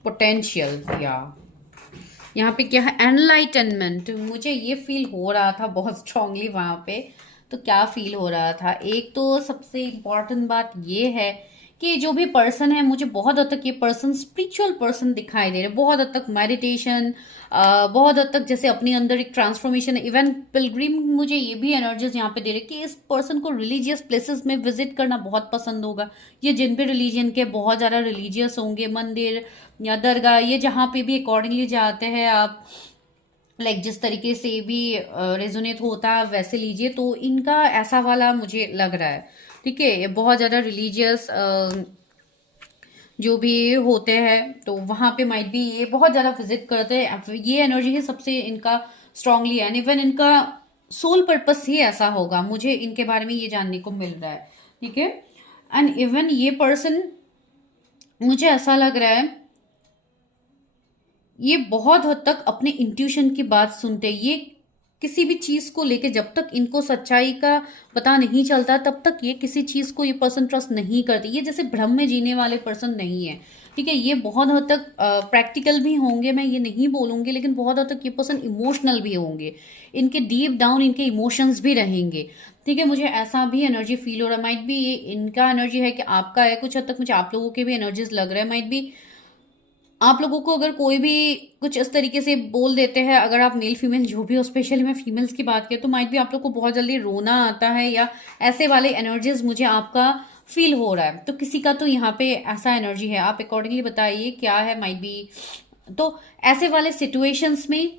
पोटेंशियल, या यहाँ पे क्या है, एनलाइटनमेंट। मुझे ये फील हो रहा था बहुत स्ट्रांगली वहां पे। तो क्या फील हो रहा था, एक तो सबसे इम्पोर्टेंट बात ये है कि जो भी पर्सन है, मुझे बहुत हद तक ये पर्सन स्पिरिचुअल पर्सन दिखाई दे रहे, बहुत हद तक मेडिटेशन, बहुत हद तक जैसे अपने अंदर एक ट्रांसफॉर्मेशन। इवन पिलग्रिम, मुझे ये भी एनर्जीज यहाँ पे दे रहे कि इस पर्सन को रिलीजियस प्लेसेस में विजिट करना बहुत पसंद होगा। ये जिन भी रिलीजन के बहुत ज़्यादा रिलीजियस होंगे, मंदिर या दरगाह, ये जहाँ पे भी अकॉर्डिंगली जाते हैं आप, लाइक जिस तरीके से भी रेजोनेट होता है वैसे लीजिए। तो इनका ऐसा वाला मुझे लग रहा है, ठीक है। ये बहुत ज़्यादा रिलीजियस जो भी होते हैं, तो वहाँ पे माइट भी ये बहुत ज़्यादा विजिट करते हैं। ये एनर्जी है सबसे इनका स्ट्रांगली, एंड इवन इनका सोल पर्पस ही ऐसा होगा, मुझे इनके बारे में ये जानने को मिल रहा है, ठीक है। एंड इवन ये पर्सन, मुझे ऐसा लग रहा है ये बहुत हद तक अपने इंट्यूशन की बात सुनते हैं। ये किसी भी चीज को लेके जब तक इनको सच्चाई का पता नहीं चलता, तब तक ये किसी चीज को ये पर्सन ट्रस्ट नहीं करती। ये जैसे भ्रम में जीने वाले पर्सन नहीं है, ठीक है। ये बहुत हद तक प्रैक्टिकल भी होंगे, मैं ये नहीं बोलूंगी, लेकिन बहुत हद तक ये पर्सन इमोशनल भी होंगे। इनके डीप डाउन इनके इमोशंस भी रहेंगे, ठीक है। मुझे ऐसा भी एनर्जी फील हो रहा है। माइट भी ये इनका एनर्जी है कि आपका है, कुछ हद तक मुझे आप लोगों के भी एनर्जीज लग रहे हैं। माइट भी आप लोगों को अगर कोई भी कुछ इस तरीके से बोल देते हैं, अगर आप मेल फीमेल जो भी हो, स्पेशली मैं फीमेल्स की बात करें, तो माइट भी आप लोग को बहुत जल्दी रोना आता है, या ऐसे वाले एनर्जीज मुझे आपका फील हो रहा है। तो किसी का तो यहाँ पे ऐसा एनर्जी है, आप अकॉर्डिंगली बताइए क्या है। माइट भी तो ऐसे वाले सिचुएशंस में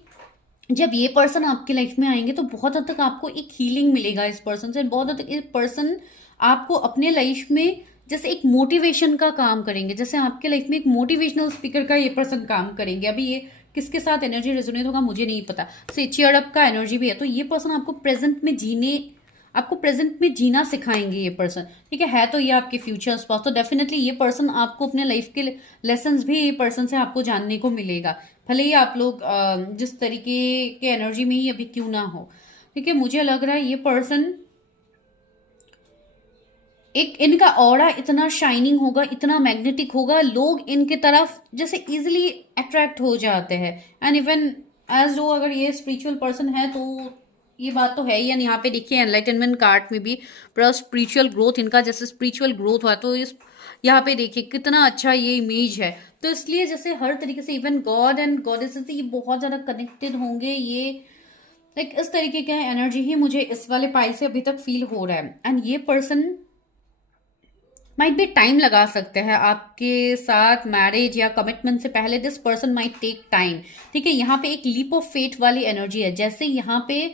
जब ये पर्सन आपकी लाइफ में आएंगे, तो बहुत हद तक आपको एक हीलिंग मिलेगा इस पर्सन से। बहुत हद तक ये पर्सन आपको अपने लाइफ में जैसे एक मोटिवेशन का काम करेंगे, जैसे आपके लाइफ में एक मोटिवेशनल स्पीकर का ये पर्सन काम करेंगे। अभी ये किसके साथ एनर्जी रेजोनेट होगा मुझे नहीं पता। से चीयर अप का एनर्जी भी है, तो ये पर्सन आपको प्रेजेंट में जीना सिखाएंगे ये पर्सन, ठीक है। तो ये आपके फ्यूचर स्पाउस, तो डेफिनेटली ये पर्सन आपको अपने लाइफ के लेसन्स भी ये पर्सन से आपको जानने को मिलेगा, भले ही आप लोग जिस तरीके के एनर्जी में ही अभी क्यों ना हो, ठीक है। मुझे लग रहा है ये पर्सन, एक इनका ऑरा इतना शाइनिंग होगा, इतना मैग्नेटिक होगा, लोग इनके तरफ जैसे इजिली अट्रैक्ट हो जाते हैं। एंड इवन एज जो अगर ये स्पिरिचुअल पर्सन है, तो ये बात तो है ही। एंड यहाँ पे देखिए एनलाइटनमेंट कार्ड में भी पूरा स्पिरिचुअल ग्रोथ, इनका जैसे स्पिरिचुअल ग्रोथ हुआ, तो इस यहाँ पे देखिए कितना अच्छा ये इमेज है। तो इसलिए जैसे हर तरीके से इवन गॉड एंड गॉडेसेस ये बहुत ज्यादा कनेक्टेड होंगे। ये लाइक इस तरीके का एनर्जी ही मुझे इस वाले पाई से अभी तक फील हो रहा है। एंड ये पर्सन माइट भी टाइम लगा सकते हैं आपके साथ मैरिज या कमिटमेंट से पहले। This person might take time, ठीक है। यहाँ पे एक लीप ऑफ फेट वाली एनर्जी है, जैसे यहाँ पे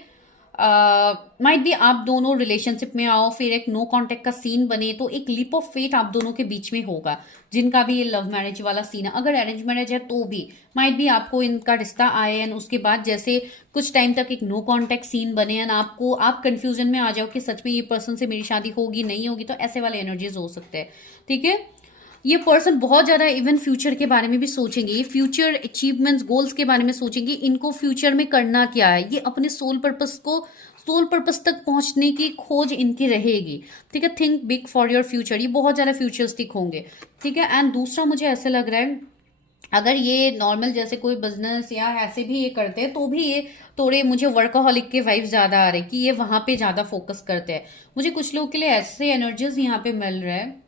माइट भी आप दोनों रिलेशनशिप में आओ, फिर एक नो कांटेक्ट का सीन बने, तो एक लीप ऑफ फेट आप दोनों के बीच में होगा। जिनका भी ये लव मैरिज वाला सीन है, अगर अरेंज मैरिज है तो भी माइट भी आपको इनका रिश्ता आए, एंड उसके बाद जैसे कुछ टाइम तक एक नो कांटेक्ट सीन बने, एंड आप कंफ्यूजन में आ जाओ कि सच में ये पर्सन से मेरी शादी होगी नहीं होगी। तो ऐसे वाले एनर्जीज हो सकते हैं, ठीक है। ये पर्सन बहुत ज्यादा इवन फ्यूचर के बारे में भी सोचेंगे, ये फ्यूचर अचीवमेंट्स गोल्स के बारे में सोचेंगे, इनको फ्यूचर में करना क्या है। ये अपने सोल पर्पस तक पहुंचने की खोज इनकी रहेगी, ठीक है। Think big for your future, ये बहुत ज्यादा फ्यूचरिस्टिक होंगे, ठीक है। एंड दूसरा मुझे ऐसे लग रहा है, अगर ये नॉर्मल जैसे कोई बिजनेस या ऐसे भी ये करते हैं, तो भी ये थोड़े मुझे वर्कोहॉलिक के वाइब्स ज्यादा आ रहे कि ये वहां पे ज्यादा फोकस करते हैं। मुझे कुछ लोग के लिए ऐसे एनर्जीज यहाँ पे मिल रहा है।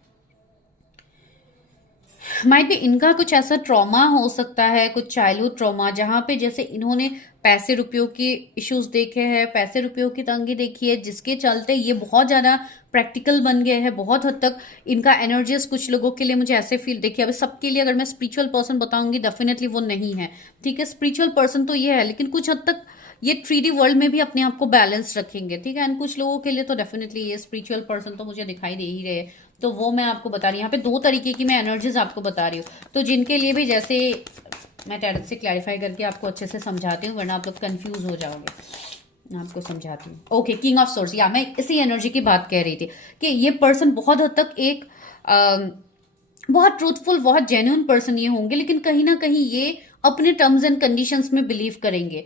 माइट भी इनका कुछ ऐसा ट्रॉमा हो सकता है, कुछ चाइल्डहुड ट्रॉमा, जहाँ पे जैसे इन्होंने पैसे रुपयों के इश्यूज देखे हैं, पैसे रुपयों की तंगी देखी है, जिसके चलते ये बहुत ज़्यादा प्रैक्टिकल बन गए हैं बहुत हद तक। इनका एनर्जीज कुछ लोगों के लिए मुझे ऐसे फील, देखिए अभी सबके लिए अगर मैं स्पिरिचुअल पर्सन बताऊंगी डेफिनेटली वो नहीं है, ठीक है। स्पिरिचुअल पर्सन तो ये है, लेकिन कुछ हद तक ये 3D वर्ल्ड में भी अपने आप को बैलेंस रखेंगे, ठीक है। एंड कुछ लोगों के लिए तो डेफिनेटली ये स्पिरिचुअल पर्सन तो मुझे दिखाई दे ही रहे हैं। तो वो मैं आपको बता रही हूँ, यहाँ पे 2 तरीके की मैं एनर्जीज आपको बता रही हूँ। तो जिनके लिए भी, जैसे मैं टैरेट से क्लैरिफाई करके आपको अच्छे से समझाती हूँ, वरना आप लोग कंफ्यूज हो जाओगे। आपको समझाती हूँ। ओके, किंग ऑफ सोर्स, या मैं इसी एनर्जी की बात कह रही थी कि ये पर्सन बहुत हद तक एक बहुत ट्रूथफुल, बहुत जेन्युइन पर्सन ये होंगे, लेकिन कहीं ना कहीं ये अपने टर्म्स एंड कंडीशंस में बिलीव करेंगे।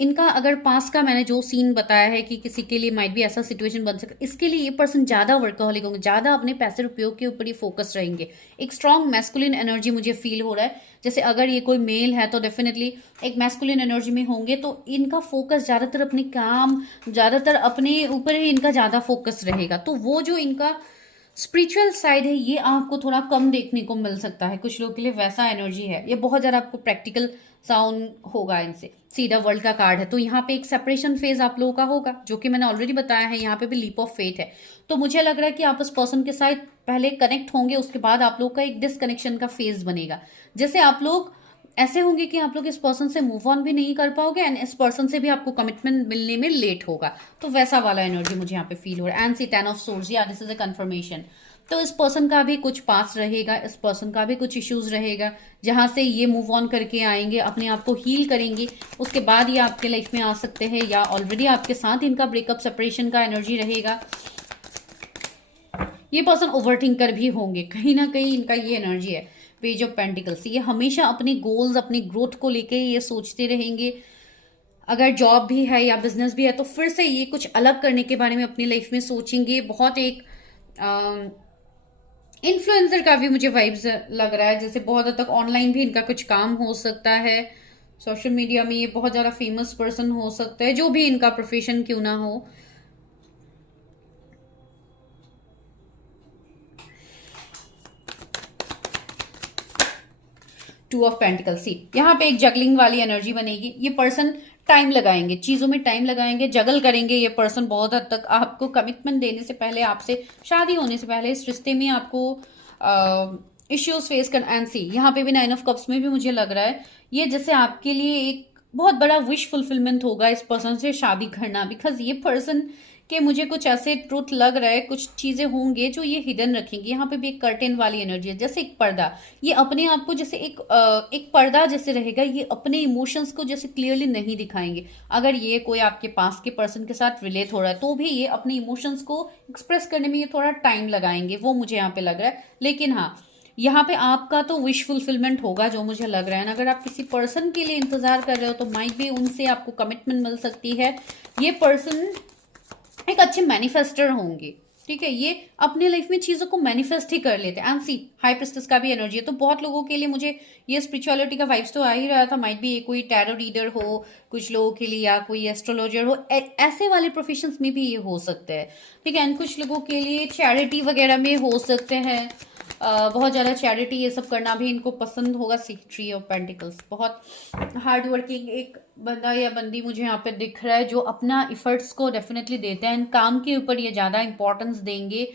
इनका अगर पास का मैंने जो सीन बताया है कि किसी के लिए माइट भी ऐसा सिचुएशन बन सकता है, इसके लिए ये पर्सन ज्यादा वर्कहोलिक होंगे, ज्यादा अपने पैसे उपयोग के ऊपर ही फोकस रहेंगे। एक स्ट्रॉन्ग मैस्कुलिन एनर्जी मुझे फील हो रहा है, जैसे अगर ये कोई मेल है तो डेफिनेटली एक मैस्कुलिन एनर्जी में होंगे, तो इनका फोकस ज्यादातर अपने काम, ज्यादातर अपने ऊपर ही इनका ज्यादा फोकस रहेगा। तो वो जो इनका स्पिरिचुअल साइड है ये आपको थोड़ा कम देखने को मिल सकता है, कुछ लोगों के लिए वैसा एनर्जी है। ये बहुत ज्यादा आपको प्रैक्टिकल साउंड होगा इनसे। सीधा वर्ल्ड का कार्ड है, तो यहाँ पे एक सेपरेशन फेज आप लोगों का होगा, जो कि मैंने ऑलरेडी बताया है। यहाँ पे भी लीप ऑफ फेथ है। तो मुझे लग रहा है कि आप उस पर्सन के साथ पहले कनेक्ट होंगे, उसके बाद आप लोग का एक डिसकनेक्शन का फेज बनेगा। जैसे आप लोग ऐसे होंगे कि आप लोग इस पर्सन से मूव ऑन भी नहीं कर पाओगे, एंड इस पर्सन से भी आपको कमिटमेंट मिलने में लेट होगा। तो वैसा वाला एनर्जी मुझे यहाँ पे फील हो रहा है। एंड सी 10 ऑफ सोर्ड्स, या दिस इज अ कंफर्मेशन। तो इस पर्सन का भी कुछ पास रहेगा, इस पर्सन का भी कुछ इश्यूज रहेगा, जहां से ये मूव ऑन करके आएंगे, अपने आप को हील करेंगे, उसके बाद ये आपके लाइफ में आ सकते हैं, या ऑलरेडी आपके साथ इनका ब्रेकअप सेपरेशन का एनर्जी रहेगा। ये पर्सन ओवरथिंकर भी होंगे, कहीं ना कहीं इनका ये एनर्जी है। पेज ऑफ पेंटिकल्स, ये हमेशा अपने गोल्स, अपनी ग्रोथ को लेके ये सोचते रहेंगे। अगर जॉब भी है या बिजनेस भी है, तो फिर से ये कुछ अलग करने के बारे में अपनी लाइफ में सोचेंगे। बहुत एक इन्फ्लुएंसर का भी मुझे वाइब्स लग रहा है, जैसे बहुत हद तक ऑनलाइन भी इनका कुछ काम हो सकता है। सोशल मीडिया में ये बहुत ज़्यादा फेमस पर्सन हो सकता है, जो भी इनका प्रोफेशन क्यों ना हो। टू ऑफ पेंटिकल्स, सी यहाँ पे एक जगलिंग वाली एनर्जी बनेगी। ये पर्सन टाइम लगाएंगे, चीजों में टाइम लगाएंगे, जगल करेंगे। ये पर्सन बहुत हद तक आपको कमिटमेंट देने से पहले, आपसे शादी होने से पहले, इस रिश्ते में आपको इश्यूज फेस कर। एंड सी यहाँ पे भी 9 ऑफ कप्स में भी मुझे लग रहा है ये जैसे आपके लिए एक बहुत बड़ा विश फुलफिलमेंट होगा इस पर्सन से शादी करना। बिकॉज ये पर्सन के मुझे कुछ ऐसे ट्रूथ लग रहा है, कुछ चीजें होंगे जो ये हिडन रखेंगे। यहाँ पे भी एक कर्टेन वाली एनर्जी है, जैसे एक पर्दा। ये अपने आप को जैसे एक पर्दा जैसे रहेगा, ये अपने इमोशंस को जैसे क्लियरली नहीं दिखाएंगे। अगर ये कोई आपके पास के पर्सन के साथ रिलेट हो रहा है, तो भी ये अपने इमोशंस को एक्सप्रेस करने में ये थोड़ा टाइम लगाएंगे, वो मुझे यहाँ पे लग रहा है। लेकिन हाँ, यहाँ पे आपका तो विश फुलफिलमेंट होगा, जो मुझे लग रहा है। अगर आप किसी पर्सन के लिए इंतजार कर रहे हो, तो माइट भी उनसे आपको कमिटमेंट मिल सकती है। ये पर्सन एक अच्छे मैनिफेस्टर होंगे, ठीक है। ये अपने लाइफ में चीजों को मैनिफेस्ट ही कर लेते हैं। एंड सी हाई प्रिस्टेस का भी एनर्जी है, तो बहुत लोगों के लिए मुझे ये स्पिरिचुअलिटी का वाइब्स तो आ ही रहा था। माइट भी ये कोई टैरो रीडर हो कुछ लोगों के लिए, या कोई एस्ट्रोलॉजर हो, ऐसे वाले प्रोफेशंस में भी ये हो सकते हैं, ठीक है। एंड कुछ लोगों के लिए चैरिटी वगैरह में हो सकते हैं। बहुत ज़्यादा चैरिटी ये सब करना भी इनको पसंद होगा। सी ट्री ऑफ पेंटिकल्स, बहुत हार्ड वर्किंग एक बंदा या बंदी मुझे यहाँ पे दिख रहा है, जो अपना इफर्ट्स को डेफिनेटली देते हैं। काम के ऊपर ये ज़्यादा इंपॉर्टेंस देंगे,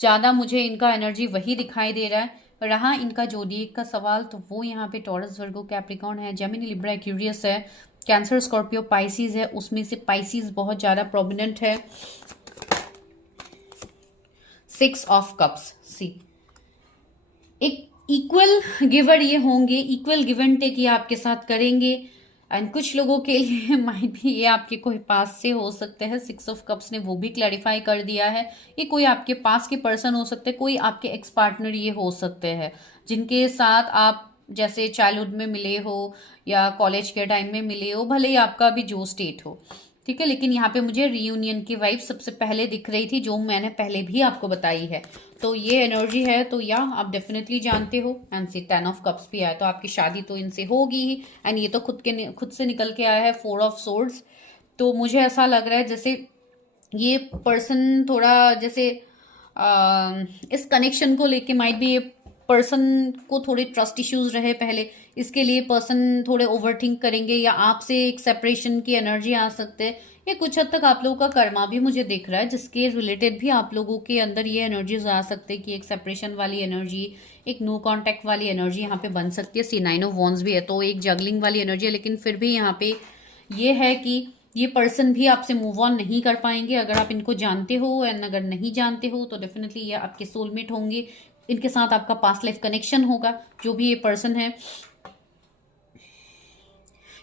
ज़्यादा मुझे इनका एनर्जी वही दिखाई दे रहा है। रहा इनका जोडिएक का सवाल, तो वो यहाँ पे टॉरस, वर्गो, कैप्रिकॉर्न है, जेमिनी, लिब्रा, एक्यूरियस है, कैंसर, स्कॉर्पियो, पाइसिस है। उसमें से पाइसिस बहुत ज़्यादा प्रोमिनेंट है। 6 ऑफ कप्स, सी एक इक्वल गिवर ये होंगे, इक्वल गिव एंड टेक ये आपके साथ करेंगे। एंड कुछ लोगों के लिए माइट भी ये आपके कोई पास से हो सकते हैं। 6 ऑफ कप्स ने वो भी क्लैरिफाई कर दिया है। ये कोई आपके पास के पर्सन हो सकते हैं, कोई आपके एक्स पार्टनर ये हो सकते हैं, जिनके साथ आप जैसे चाइल्डहुड में मिले हो या कॉलेज के टाइम में मिले हो, भले ही आपका भी जो स्टेट हो, ठीक है। लेकिन यहाँ पे मुझे रीयूनियन की वाइब सबसे पहले दिख रही थी, जो मैंने पहले भी आपको बताई है। तो ये एनर्जी है, तो या आप डेफिनेटली जानते हो। एंड से 10 ऑफ कप्स भी आया, तो आपकी शादी तो इनसे होगी ही। एंड ये तो खुद से निकल के आया है 4 ऑफ सोर्ड्स। तो मुझे ऐसा लग रहा है जैसे ये पर्सन थोड़ा जैसे इस कनेक्शन को लेके माइट भी ये पर्सन को थोड़े ट्रस्ट इश्यूज रहे पहले, इसके लिए पर्सन थोड़े ओवरथिंक करेंगे, या आपसे एक सेपरेशन की एनर्जी आ सकते हैं। ये कुछ हद तक आप लोगों का कर्मा भी मुझे दिख रहा है, जिसके रिलेटेड भी आप लोगों के अंदर ये एनर्जीज आ सकते हैं कि एक सेपरेशन वाली एनर्जी, एक नो कांटेक्ट वाली एनर्जी यहाँ पे बन सकती है। सी 9 ऑफ वॉन्ड्स भी है, तो एक जगलिंग वाली एनर्जी है, लेकिन फिर भी यहाँ पे ये है कि ये पर्सन भी आपसे मूव ऑन नहीं कर पाएंगे। अगर आप इनको जानते हो एंड अगर नहीं जानते हो तो डेफिनेटली ये आपके सोलमेट होंगे, इनके साथ आपका पास्ट लाइफ कनेक्शन होगा, जो भी ये पर्सन है।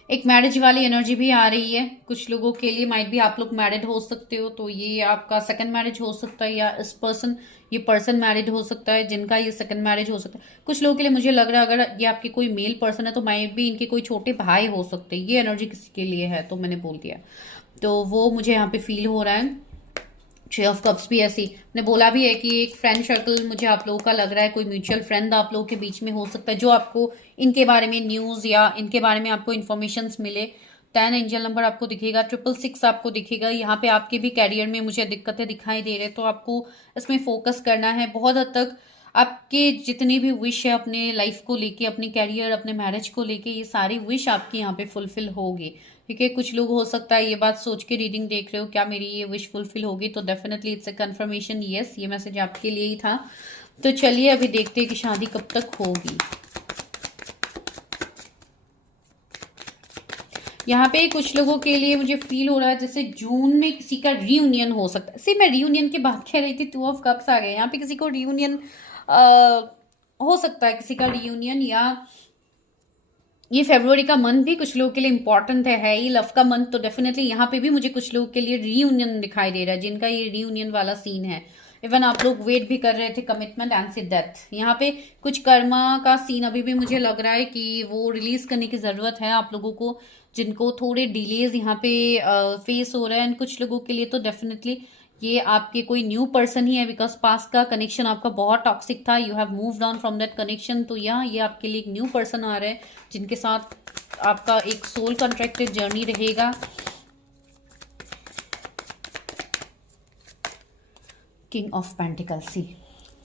एक मैरिज वाली एनर्जी भी आ रही है कुछ लोगों के लिए, माइट भी आप लोग मैरिड हो सकते हो, तो ये आपका सेकंड मैरिज हो सकता है, या ये पर्सन मैरिड हो सकता है जिनका ये सेकंड मैरिज हो सकता है। कुछ लोगों के लिए मुझे लग रहा है अगर ये आपके कोई मेल पर्सन है तो माइट भी इनके कोई छोटे भाई हो सकते हैं, ये एनर्जी किसी के लिए है, तो मैंने बोल दिया, तो वो मुझे यहाँ पे फील हो रहा है। 6 ऑफ कप्स भी ऐसी ने बोला भी है कि एक फ्रेंड सर्कल मुझे आप लोगों का लग रहा है, कोई म्यूचुअल फ्रेंड आप लोगों के बीच में हो सकता है, जो आपको इनके बारे में न्यूज़ या इनके बारे में आपको इन्फॉर्मेशन मिले। 10 एंजल नंबर आपको दिखेगा, 666 आपको दिखेगा। यहाँ पे आपके भी कैरियर में मुझे दिक्कतें दिखाई दे रहे, तो आपको इसमें फोकस करना है बहुत हद तक। आपके जितनी भी विश है अपने लाइफ को लेके, अपने कैरियर, अपने मैरिज को लेके, ये सारी विश आपकी यहाँ पे फुलफिल होगी। ठीक है, कुछ लोग हो सकता है ये बात सोच के रीडिंग देख रहे हो, क्या मेरी ये विश फुलफिल होगी, तो definitely it's a confirmation, yes, ये मैसेज आपके लिए ही था। तो चलिए अभी देखते हैं कि शादी कब तक होगी। यहाँ पे कुछ लोगों के लिए मुझे फील हो रहा है जैसे जून में किसी का रीयूनियन हो सकता है। सी मैं रीयूनियन की बात कह रही थी, 2 ऑफ कप्स आ गए। यहाँ पे किसी को रीयूनियन हो सकता है, किसी का रीयूनियन, या ये फरवरी का मंथ भी कुछ लोगों के लिए इंपॉर्टेंट है ये लव का मंथ, तो डेफिनेटली यहाँ पे भी मुझे कुछ लोगों के लिए रीयूनियन दिखाई दे रहा है, जिनका ये रीयूनियन वाला सीन है। इवन आप लोग वेट भी कर रहे थे कमिटमेंट एंड से डेथ। यहाँ पे कुछ कर्मा का सीन अभी भी मुझे लग रहा है कि वो रिलीज करने की जरूरत है आप लोगों को, जिनको थोड़े डिलेज यहाँ पे फेस हो रहा है। एंड कुछ लोगों के लिए तो डेफिनेटली ये आपके कोई न्यू पर्सन ही है, बिकॉज पास्ट का कनेक्शन आपका बहुत टॉक्सिक था, you have moved on from that connection. तो यहाँ ये आपके लिए एक न्यू पर्सन आ रहा है, जिनके साथ आपका एक सोल कॉन्ट्रैक्टेड जर्नी रहेगा। किंग ऑफ पेंटिकल्स, सी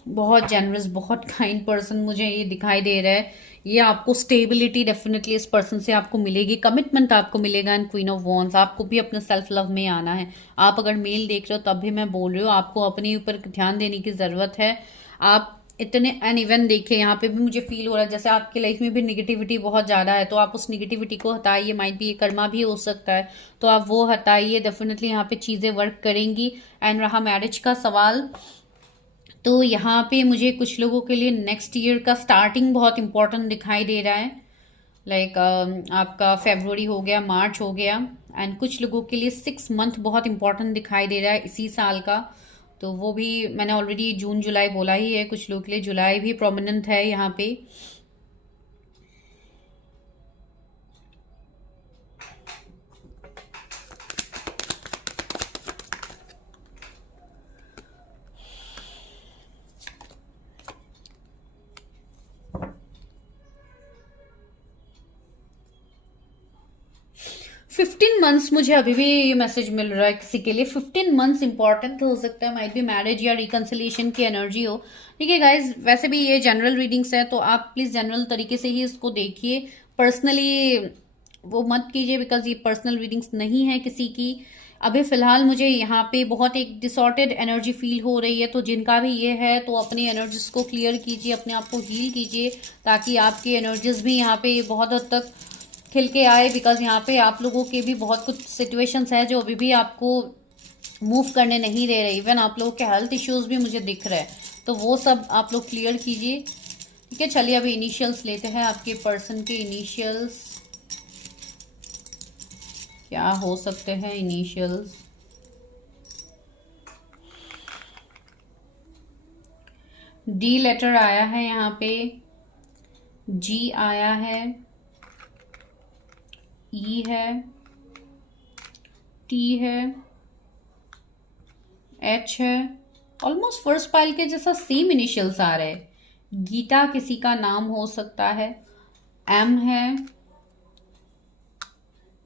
बहुत जेनरस, बहुत काइंड पर्सन मुझे ये दिखाई दे रहा है। ये आपको स्टेबिलिटी डेफिनेटली इस पर्सन से आपको मिलेगी, कमिटमेंट आपको मिलेगा। एंड क्वीन ऑफ वॉन्ड्स, आपको भी अपने सेल्फ लव में आना है। आप अगर मेल देख रहे हो तब भी मैं बोल रही हूँ, आपको अपने ऊपर ध्यान देने की जरूरत है। आप इतने एंड इवन देखिए, यहाँ पे भी मुझे फील हो रहा है जैसे आपकी लाइफ में भी निगेटिविटी बहुत ज्यादा है, तो आप उस निगेटिविटी को हटाइए। माइट भी ये कर्मा भी हो सकता है, तो आप वो हटाइए, डेफिनेटली यहाँ पे चीजें वर्क करेंगी। एंड रहा मैरिज का सवाल, तो यहाँ पे मुझे कुछ लोगों के लिए नेक्स्ट ईयर का स्टार्टिंग बहुत इंपॉर्टेंट दिखाई दे रहा है। लाइक आपका फेब्रुवरी हो गया, मार्च हो गया, एंड कुछ लोगों के लिए 6 मंथ बहुत इंपॉर्टेंट दिखाई दे रहा है इसी साल का। तो वो भी मैंने ऑलरेडी जून जुलाई बोला ही है, कुछ लोगों के लिए जुलाई भी प्रोमिनेंट है यहाँ पे। 15 मंथ्स मुझे अभी भी ये मैसेज मिल रहा है किसी के लिए। 15 मंथ्स इंपॉर्टेंट हो सकता है, माइट भी मैरिज या रिकंसिलिएशन की एनर्जी हो। ठीक है गाइज, वैसे भी ये जनरल रीडिंग्स है, तो आप प्लीज जनरल तरीके से ही इसको देखिए, पर्सनली वो मत कीजिए, बिकॉज ये पर्सनल रीडिंग्स नहीं है किसी की। अभी फिलहाल मुझे यहाँ पे बहुत एक डिसऑर्डेड एनर्जी फील हो रही है, तो जिनका भी ये है तो अपनी एनर्जीज को क्लियर कीजिए, अपने आप को हील कीजिए, ताकि आपकी एनर्जीज भी यहाँ पे बहुत हद तक खिल के आए। बिकॉज यहाँ पे आप लोगों के भी बहुत कुछ सिचुएशंस है जो अभी भी आपको मूव करने नहीं दे रहे। इवन आप लोगों के हेल्थ इश्यूज भी मुझे दिख रहे हैं, तो वो सब आप लोग क्लियर कीजिए। ठीक है, चलिए अभी इनिशियल्स लेते हैं। आपके पर्सन के इनिशियल्स क्या हो सकते हैं? इनिशियल्स डी लेटर आया है यहाँ पे, जी आया है, ई है, टी है, एच है, ऑलमोस्ट फर्स्ट पाइल के जैसा सेम इनिशियल्स आ रहे हैं। गीता किसी का नाम हो सकता है, एम है,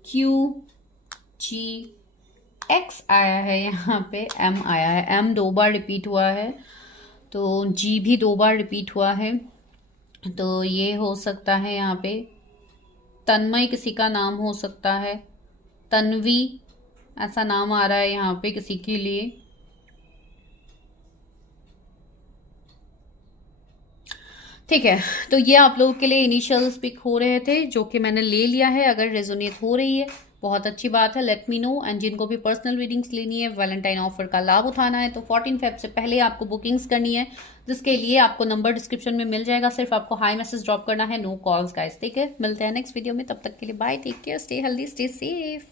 क्यू, जी, एक्स आया है यहाँ पे, एम आया है। एम 2 बार रिपीट हुआ है, तो जी भी 2 बार रिपीट हुआ है। तो ये हो सकता है यहाँ पे तन्मय किसी का नाम हो सकता है, तन्वी ऐसा नाम आ रहा है यहाँ पे किसी के लिए। ठीक है, तो ये आप लोगों के लिए इनिशियल पिक हो रहे थे जो कि मैंने ले लिया है। अगर रेजोनेट हो रही है बहुत अच्छी बात है, लेट मी नो। एंड जिनको भी पर्सनल रीडिंग्स लेनी है, वैलेंटाइन ऑफर का लाभ उठाना है, तो 14 फेब से पहले आपको बुकिंग्स करनी है, जिसके लिए आपको नंबर डिस्क्रिप्शन में मिल जाएगा। सिर्फ आपको हाई मैसेज ड्रॉप करना है, नो कॉल्स गाइस। ठीक है, मिलते हैं नेक्स्ट वीडियो में, तब तक के लिए bye, take care, stay healthy, stay safe.